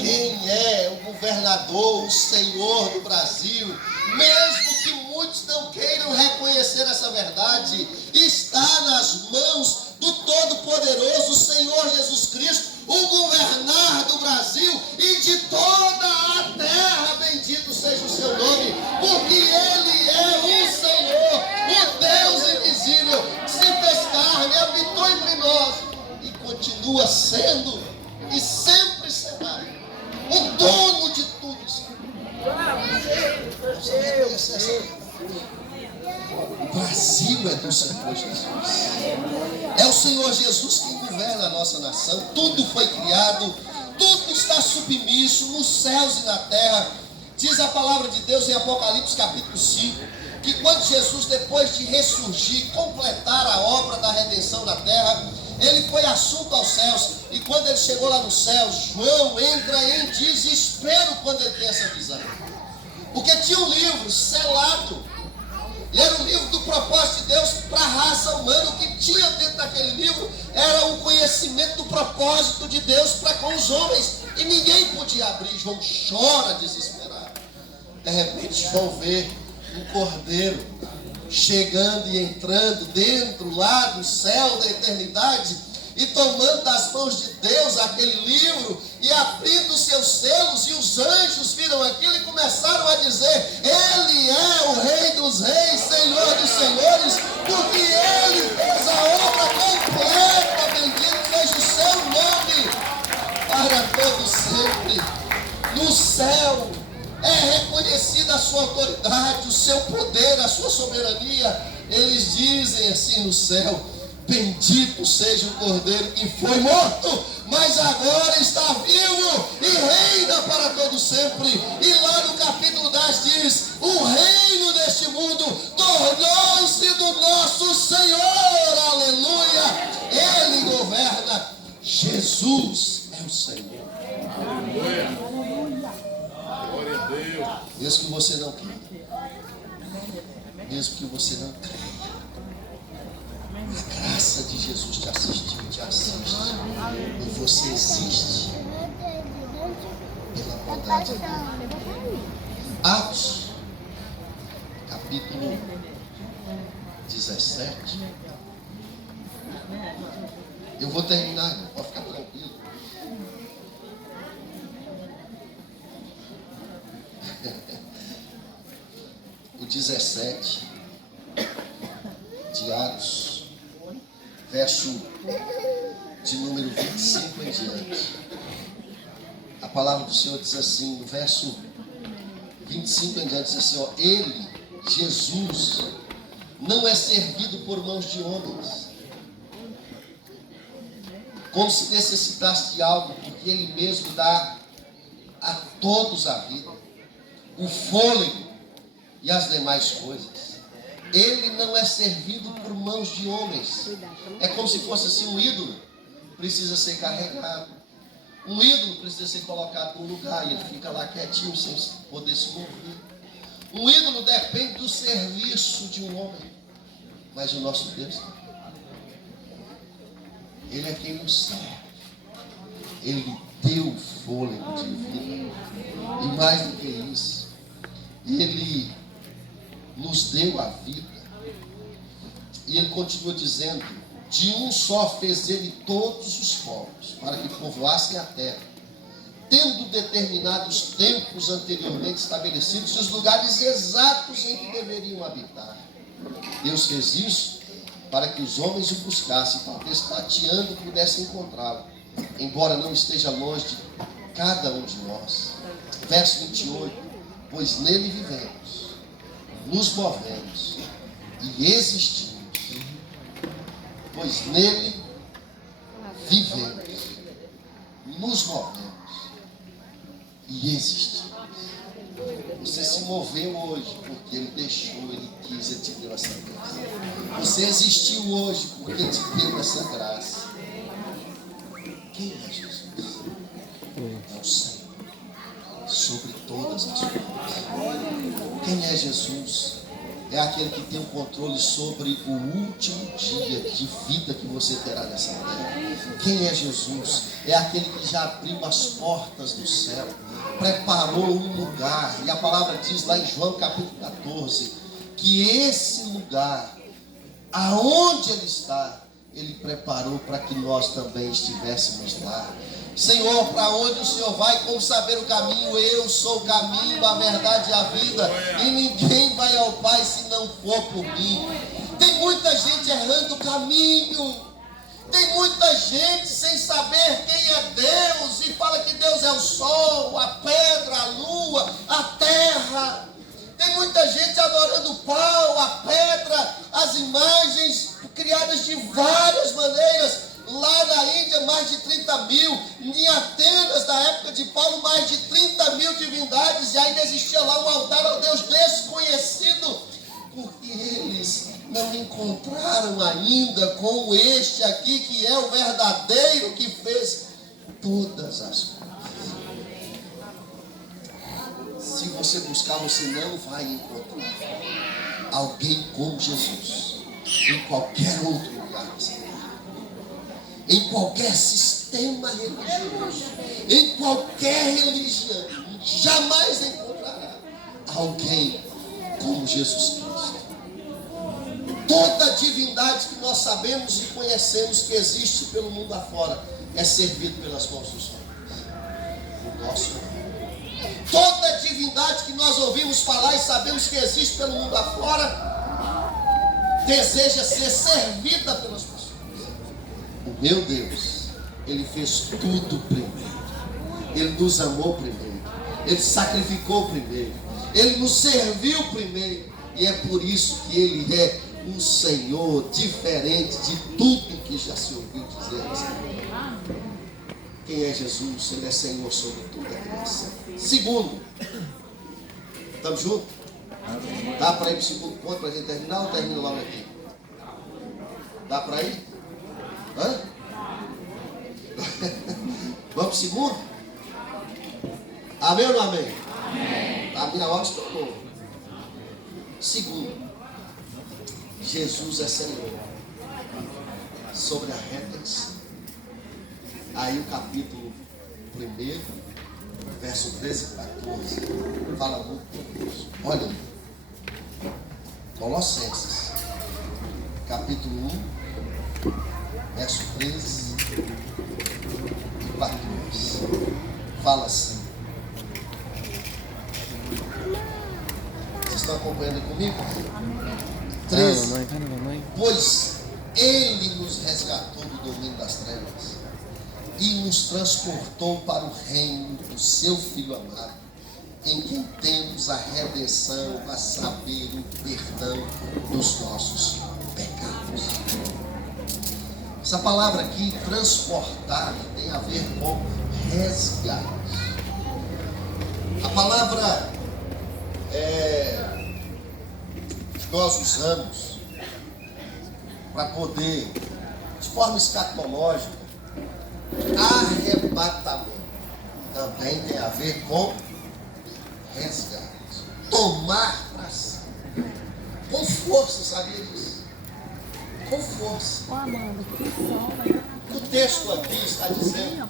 Quem é o governador, o Senhor do Brasil? Mesmo que muitos não queiram reconhecer essa verdade, está nas mãos do Todo-Poderoso Senhor Jesus Cristo, o governar do Brasil e de toda a terra. Bendito seja o seu nome, porque Ele é o Senhor, o Deus invisível, que se fez carne, habitou entre nós e continua sendo e sempre será o dono de tudo isso. Você reconhece essa verdade? O Brasil é do Senhor Jesus. É o Senhor Jesus quem governa a nossa nação. Tudo foi criado, tudo está submisso nos céus e na terra. Diz a palavra de Deus em Apocalipse capítulo 5, que quando Jesus, depois de ressurgir, completar a obra da redenção na terra, ele foi assunto aos céus. E quando ele chegou lá nos céus, João entra em desespero quando ele tem essa visão, porque tinha um livro selado. E era o livro do propósito de Deus para a raça humana. O que tinha dentro daquele livro era o conhecimento do propósito de Deus para com os homens. E ninguém podia abrir. João chora desesperado. De repente João vê um cordeiro chegando e entrando dentro lá do céu da eternidade, e tomando das mãos de Deus aquele livro e abrindo seus selos, e os anjos viram aquilo e começaram a dizer: Ele é o Rei dos Reis, Senhor dos Senhores, porque Ele fez a obra completa. Bendito seja o seu nome para todo sempre. No céu é reconhecida a sua autoridade, o seu poder, a sua soberania, eles dizem assim no céu: bendito seja o Cordeiro que foi morto, mas agora está vivo e reina para todo sempre. E lá no capítulo 10 diz: o reino deste mundo tornou-se do nosso Senhor, aleluia, Ele governa, Jesus é o Senhor. Aleluia. Glória a Deus. Mesmo que você não creia, mesmo que você não creia, a graça de Jesus te assistiu, te assiste, e você existe pela bondade dele. Atos, capítulo 17. Eu vou terminar, irmão, pode ficar tranquilo. O 17 de Atos, verso de número 25 em diante. A palavra do Senhor diz assim, no verso 25 em diante, diz assim, ó: Ele, Jesus, não é servido por mãos de homens, como se necessitasse de algo, porque Ele mesmo dá a todos a vida, o fôlego e as demais coisas. Ele não é servido por mãos de homens. É como se fosse assim: um ídolo precisa ser carregado, um ídolo precisa ser colocado no lugar e ele fica lá quietinho sem poder se mover. Um ídolo depende do serviço de um homem, mas o nosso Deus, Ele é quem nos serve. Ele deu fôlego de vida, e mais do que isso, Ele nos deu a vida. E Ele continua dizendo: de um só fez Ele todos os povos, para que povoassem a terra, tendo determinado os tempos anteriormente estabelecidos e os lugares exatos em que deveriam habitar. Deus fez isso para que os homens o buscassem, talvez tateando pudessem encontrá-lo, embora não esteja longe de cada um de nós. Verso 28: pois nele vivemos, nos movemos e existimos. Pois nele vivemos, nos movemos e existimos. Você se moveu hoje porque Ele deixou, Ele quis, Ele te deu essa graça. Você existiu hoje porque Ele te deu essa graça. Quem é Jesus? É o Senhor sobre todas as coisas. Quem é Jesus? É aquele que tem o controle sobre o último dia de vida que você terá nessa terra. Quem é Jesus? É aquele que já abriu as portas do céu, preparou um lugar. E a palavra diz lá em João capítulo 14, que esse lugar, aonde Ele está, Ele preparou para que nós também estivéssemos lá. Senhor, para onde o Senhor vai? Como saber o caminho? Eu sou o caminho, a verdade e a vida, e ninguém vai ao Pai se não for por mim. Tem muita gente errando o caminho, tem muita gente sem saber quem é Deus, e fala que Deus é o sol, a pedra, a lua, a terra. Tem muita gente adorando o pau, a pedra, as imagens criadas de várias maneiras. Lá na Índia, mais de 30 mil. Em Atenas, na época de Paulo, mais de 30 mil divindades. E ainda existia lá um altar ao Deus desconhecido, porque eles não encontraram ainda com este aqui, que é o verdadeiro, que fez todas as coisas. Se você buscar, você não vai encontrar alguém como Jesus em qualquer outro lugar dessa terra. Em qualquer sistema religioso, em qualquer religião, jamais encontrará alguém como Jesus Cristo. Toda divindade que nós sabemos e conhecemos que existe pelo mundo afora é servido pelas mãos dos homens. O nosso Deus. Toda divindade que nós ouvimos falar e sabemos que existe pelo mundo afora deseja ser servida pelas pessoas. O meu Deus, Ele fez tudo primeiro. Ele nos amou primeiro. Ele sacrificou primeiro. Ele nos serviu primeiro. E é por isso que Ele é um Senhor diferente de tudo que já se ouviu dizer. Quem é Jesus? Ele é Senhor sobre toda a criação. Segundo, estamos juntos? Dá para ir para o segundo ponto para a gente terminar ou termina logo aqui? Dá para ir? Hã? Vamos para o segundo? Amém ou não amém? Amém. A minha hora estourou. Segundo, Jesus é Senhor sobre a redenção. Aí o capítulo 1, verso 13 e 14, fala muito sobre isso. Olha aí. Colossenses, capítulo 1, verso 13 e 14. Fala assim. Vocês estão acompanhando comigo? 13. Pois Ele nos resgatou do domínio das trevas e nos transportou para o reino do seu Filho amado, em quem temos a redenção, a saber, o perdão dos nossos pecados. Essa palavra aqui, transportar, tem a ver com resgate. A palavra que nós usamos para poder, de forma escatológica, arrebatamento, também tem a ver com resgate. Tomar para si. Com força, sabia disso? Com força. Ô, Amanda, que sol, vai. O texto aqui está dizendo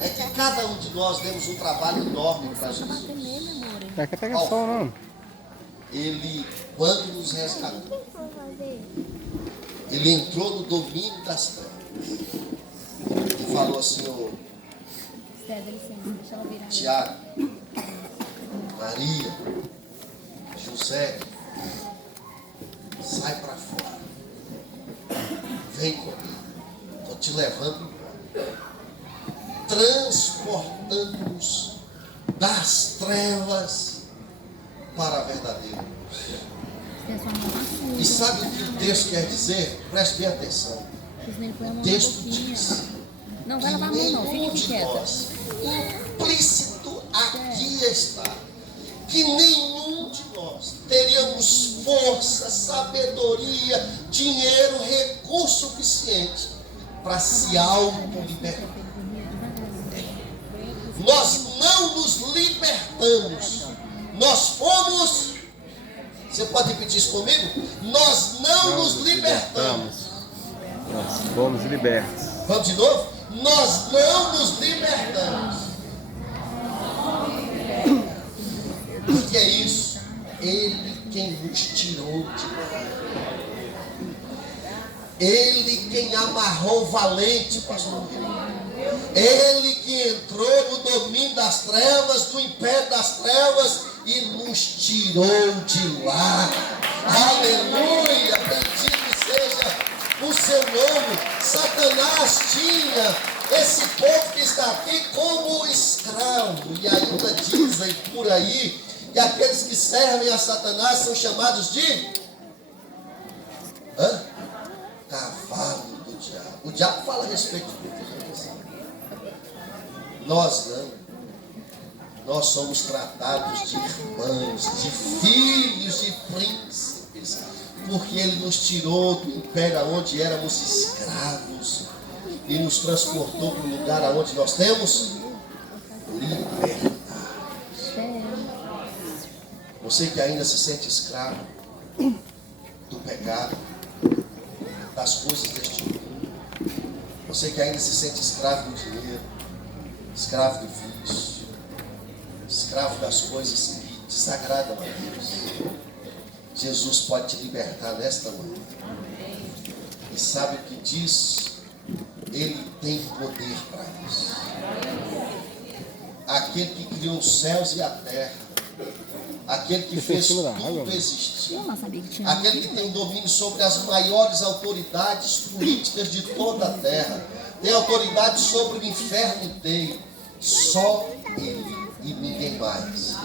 é que cada um de nós demos um trabalho enorme para Jesus. Não quer pegar sol, não. Ele, quando nos resgatou, Ele entrou no domínio das trevas e falou assim: ô Tiago, Maria, José, sai para fora, vem comigo, estou te levando embora, transportando-nos das trevas para a verdadeira luz. E sabe o que o texto quer dizer? Preste bem atenção. O texto diz Não que vai lavar a mão, não. nenhum Fique de quieta. nós, implícito aqui está, que nenhum de nós teríamos força, sabedoria, dinheiro, recurso suficiente para se auto-libertar. Nós não nos libertamos. Nós fomos. Você pode repetir isso comigo? Nós não nos libertamos. Nós fomos libertos. Vamos de novo? Nós não nos libertamos. O que é isso? Ele quem nos tirou de lá. Ele quem amarrou o valente, pastor. Ele que entrou no domínio das trevas, do império das trevas e nos tirou de lá. Aleluia! Bendito seja o seu nome. Satanás tinha esse povo que está aqui como escravo. E ainda dizem por aí que aqueles que servem a Satanás são chamados de cavalo do diabo. O diabo fala a respeito de tudo. Nós não. Nós somos tratados de irmãos, de filhos, de príncipes, porque Ele nos tirou do império onde éramos escravos e nos transportou para o lugar onde nós temos liberdade. Você que ainda se sente escravo do pecado, das coisas deste mundo, você que ainda se sente escravo do dinheiro, escravo do vício, escravo das coisas que desagradam a Deus, Jesus pode te libertar nesta manhã. E sabe o que diz? Ele tem poder para isso. Aquele que criou os céus e a terra, aquele que fez tudo existir, aquele que tem domínio sobre as maiores autoridades políticas de toda a terra, tem autoridade sobre o inferno inteiro. Só Ele. e ninguém mais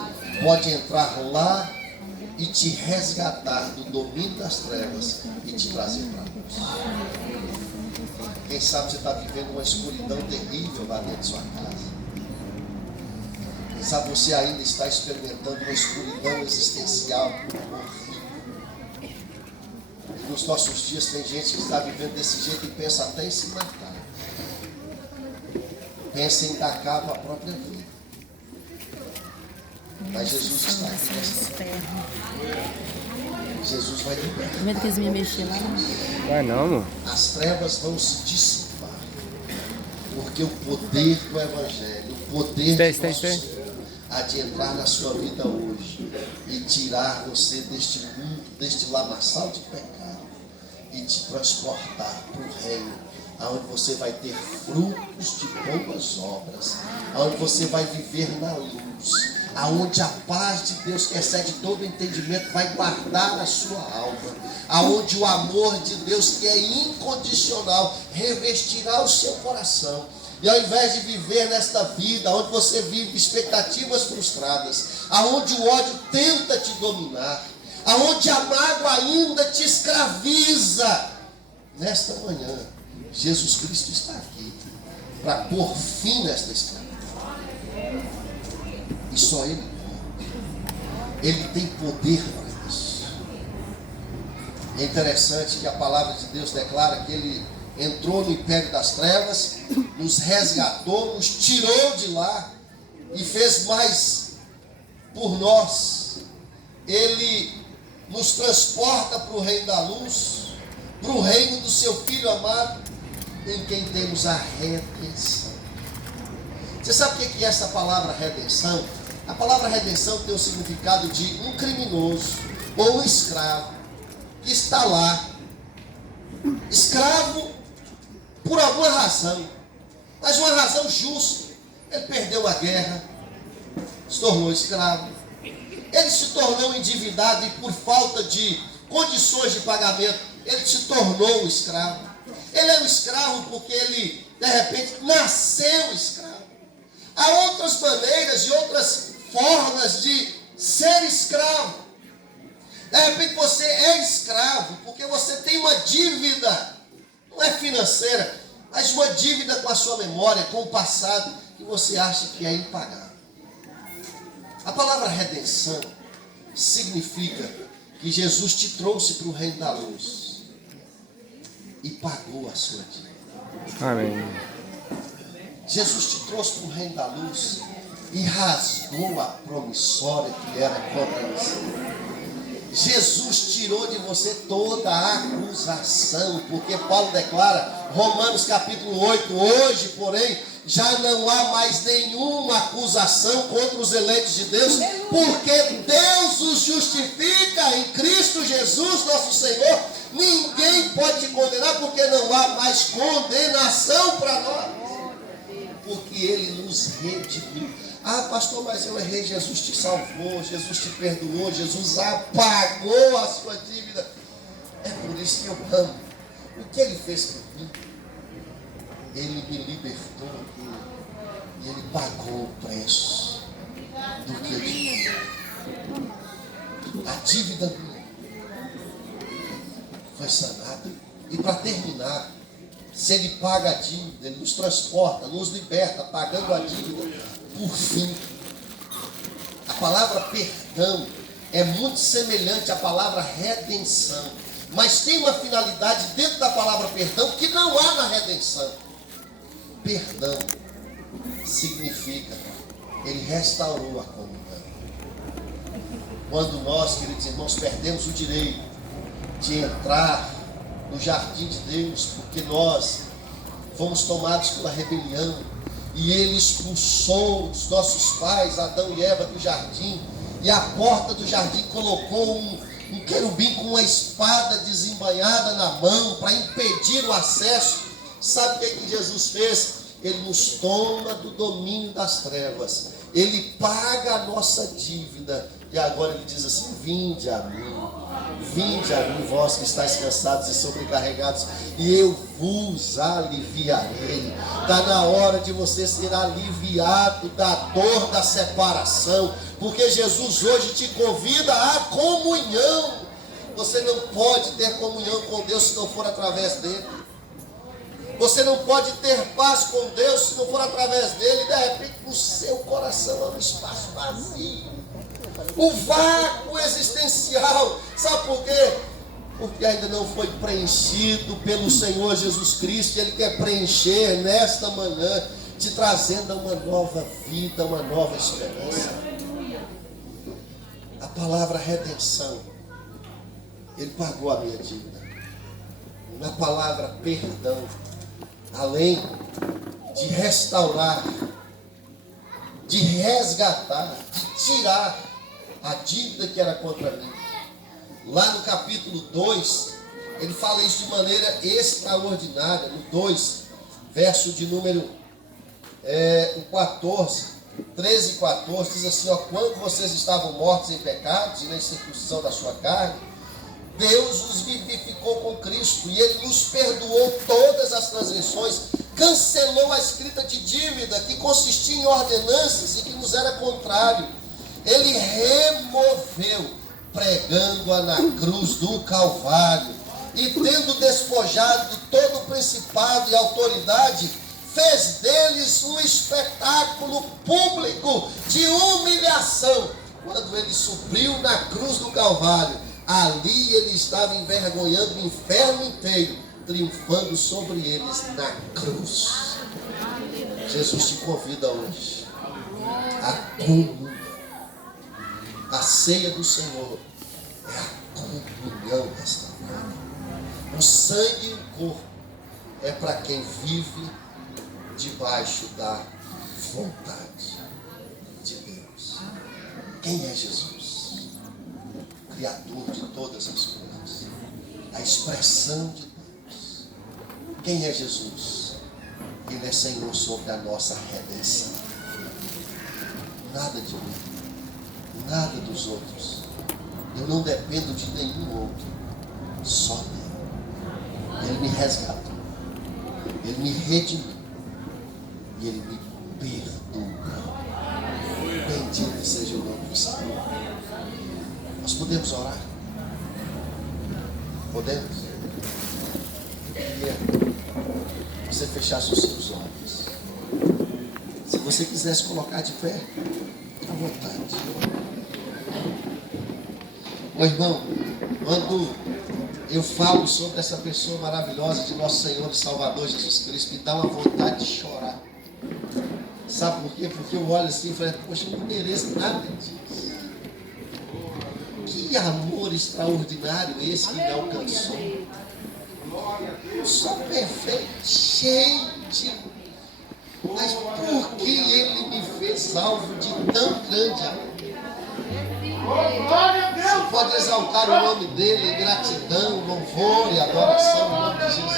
pode entrar lá e te resgatar do domínio das trevas e te trazer para a luz. Quem sabe você está vivendo uma escuridão terrível lá dentro de sua casa. Quem sabe você ainda está experimentando uma escuridão existencial horrível. E nos nossos dias tem gente que está vivendo desse jeito e pensa até em se matar. Pensa em dar cabo à própria vida. Mas Jesus está aqui nesta noite. Jesus vai libertar. Medo que eles me mexer lá. Vai não, amor. As trevas vão se dissipar. Porque o poder do Evangelho, o poder do nosso Senhor, há de entrar na sua vida hoje e tirar você deste mundo, deste lamaçal de pecado e te transportar para o reino, onde você vai ter frutos de boas obras, onde você vai viver na luz, aonde a paz de Deus, que excede todo entendimento, vai guardar a sua alma, aonde o amor de Deus, que é incondicional, revestirá o seu coração. E ao invés de viver nesta vida, onde você vive expectativas frustradas, aonde o ódio tenta te dominar, aonde a mágoa ainda te escraviza, nesta manhã, Jesus Cristo está aqui para pôr fim nesta escravidão. E só Ele pode. Ele tem poder para isso. É interessante que a palavra de Deus declara que Ele entrou no império das trevas, nos resgatou, nos tirou de lá e fez mais por nós. Ele nos transporta para o reino da luz, para o reino do seu Filho amado, em quem temos a redenção. Você sabe o que é essa palavra redenção? A palavra redenção tem o significado de um criminoso ou um escravo que está lá, escravo por alguma razão, mas uma razão justa. Ele perdeu a guerra, se tornou escravo, ele se tornou endividado e por falta de condições de pagamento, ele se tornou um escravo. Ele é um escravo porque ele, de repente, nasceu escravo. Há outras maneiras e outras formas de ser escravo. De repente você é escravo porque você tem uma dívida, não é financeira, mas uma dívida com a sua memória, com o passado, que você acha que é impagável. A palavra redenção significa que Jesus te trouxe para o reino da luz e pagou a sua dívida. Amém. Jesus te trouxe para o reino da luz e rasgou a promissória que era contra você. Jesus tirou de você toda a acusação, porque Paulo declara, Romanos capítulo 8, hoje, porém, já não há mais nenhuma acusação contra os eleitos de Deus, porque Deus os justifica em Cristo Jesus, nosso Senhor. Ninguém pode te condenar, porque não há mais condenação para nós, porque Ele nos redimiu. Ah, pastor, mas eu errei. Jesus te salvou, Jesus te perdoou, Jesus apagou a sua dívida. É por isso que eu amo. O que Ele fez por mim? Ele me libertou e Ele pagou o preço do que eu tinha. A dívida minha foi sanada. E para terminar, se Ele paga a dívida, Ele nos transporta, nos liberta, pagando a dívida. Por fim, a palavra perdão é muito semelhante à palavra redenção, mas tem uma finalidade dentro da palavra perdão que não há na redenção. Perdão significa Ele restaurou a comunhão. Quando nós, queridos irmãos, perdemos o direito de entrar no jardim de Deus, porque nós fomos tomados pela rebelião, e Ele expulsou os nossos pais, Adão e Eva, do jardim, e à porta do jardim colocou um querubim com uma espada desembainhada na mão para impedir o acesso. Sabe o que Jesus fez? Ele nos toma do domínio das trevas, Ele paga a nossa dívida, e agora Ele diz assim: vinde a mim, Vinde a mim, vós que estáis cansados e sobrecarregados, e eu vos aliviarei. Está na hora de você ser aliviado da dor da separação, porque Jesus hoje te convida à comunhão. Você não pode ter comunhão com Deus se não for através dele. Você não pode ter paz com Deus se não for através dele. De repente no seu coração há um espaço vazio, um vácuo existencial. Sabe por quê? Porque ainda não foi preenchido pelo Senhor Jesus Cristo. Ele quer preencher nesta manhã, te trazendo uma nova vida, uma nova esperança. A palavra redenção, ele pagou a minha dívida. Na palavra perdão, além de restaurar, de resgatar, de tirar a dívida que era contra mim. Lá no capítulo 2, ele fala isso de maneira extraordinária. No 2, verso de número 13 e 14, diz assim: ó, quando vocês estavam mortos em pecados e na incircuncisão da sua carne, Deus os vivificou com Cristo, e Ele nos perdoou todas as transgressões, cancelou a escrita de dívida que consistia em ordenanças e que nos era contrário. Ele removeu, pregando-a na cruz do Calvário, e tendo despojado de todo o principado e autoridade, fez deles um espetáculo público de humilhação. Quando Ele supriu na cruz do Calvário, ali Ele estava envergonhando o inferno inteiro, triunfando sobre eles na cruz. Jesus te convida hoje a comunhão. A ceia do Senhor é a comunhão desta vida. O sangue e o corpo é para quem vive debaixo da vontade de Deus. Quem é Jesus? Criador de todas as coisas, a expressão de Deus. Quem é Jesus? Ele é Senhor sobre a nossa redenção. Nada de mim, nada dos outros. Eu não dependo de nenhum outro, só dele. Ele me resgatou, ele me redimiu e ele me perdoou. Bendito seja o nome do Senhor. Nós podemos orar? Podemos? Eu queria que você fechasse os seus olhos. Se você quisesse colocar de pé, à vontade. Meu irmão, quando eu falo sobre essa pessoa maravilhosa de nosso Senhor e Salvador Jesus Cristo, me dá uma vontade de chorar. Sabe por quê? Porque eu olho assim e falo, poxa, eu não mereço nada disso. Que amor extraordinário esse que me alcançou. Eu sou perfeito, gente. Mas por que Ele me fez alvo de tão grande amor? Você pode exaltar o nome dele em gratidão, louvor e adoração no nome de Jesus.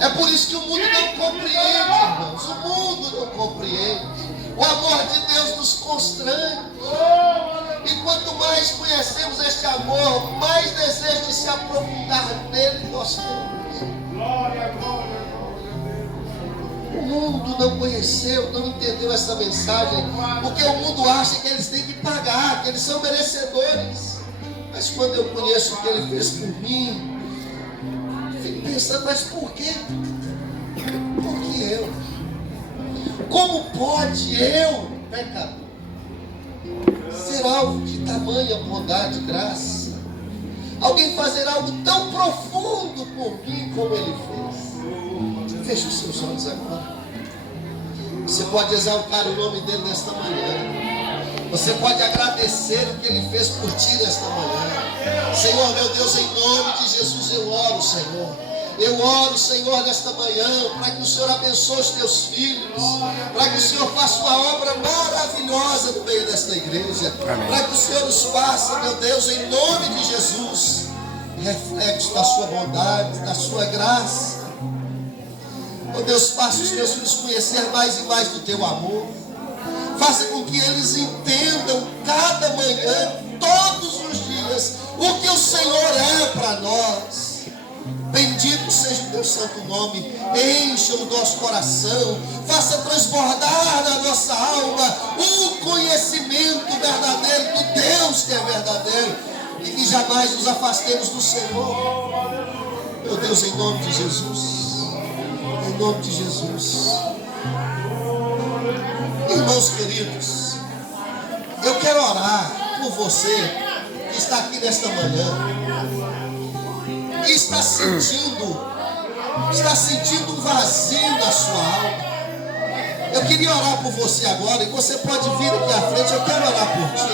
É por isso que o mundo não compreende, irmãos. O mundo não compreende. O amor de Deus nos constrange. E quanto mais conhecemos este amor, mais desejo de se aprofundar nele nós temos. Glória, glória. O mundo não conheceu, não entendeu essa mensagem, porque o mundo acha que eles têm que pagar, que eles são merecedores. Mas quando eu conheço o que Ele fez por mim, fico pensando, mas por quê? Por que eu? Como pode eu, pecador, ser alvo de tamanha bondade e graça? Alguém fazer algo tão profundo por mim como Ele fez? Feche os seus olhos agora. Você pode exaltar o nome dele nesta manhã. Você pode agradecer o que Ele fez por ti nesta manhã. Senhor, meu Deus, em nome de Jesus eu oro, Senhor. Eu oro, Senhor, nesta manhã, para que o Senhor abençoe os teus filhos, para que o Senhor faça uma obra maravilhosa no meio desta igreja, para que o Senhor os faça, meu Deus, em nome de Jesus, reflexo da sua bondade, da sua graça. Oh Deus, faça os teus filhos conhecer mais e mais do teu amor. Faça com que eles entendam cada manhã, todos os o que o Senhor é para nós. Bendito seja o teu santo nome. Encha o nosso coração, faça transbordar na nossa alma o conhecimento verdadeiro do Deus que é verdadeiro, e que jamais nos afastemos do Senhor. Meu Deus, em nome de Jesus, em nome de Jesus. Irmãos queridos, eu quero orar por você que está aqui nesta manhã e está sentindo um vazio na sua alma. Eu queria orar por você agora, e você pode vir aqui à frente. Eu quero orar por ti.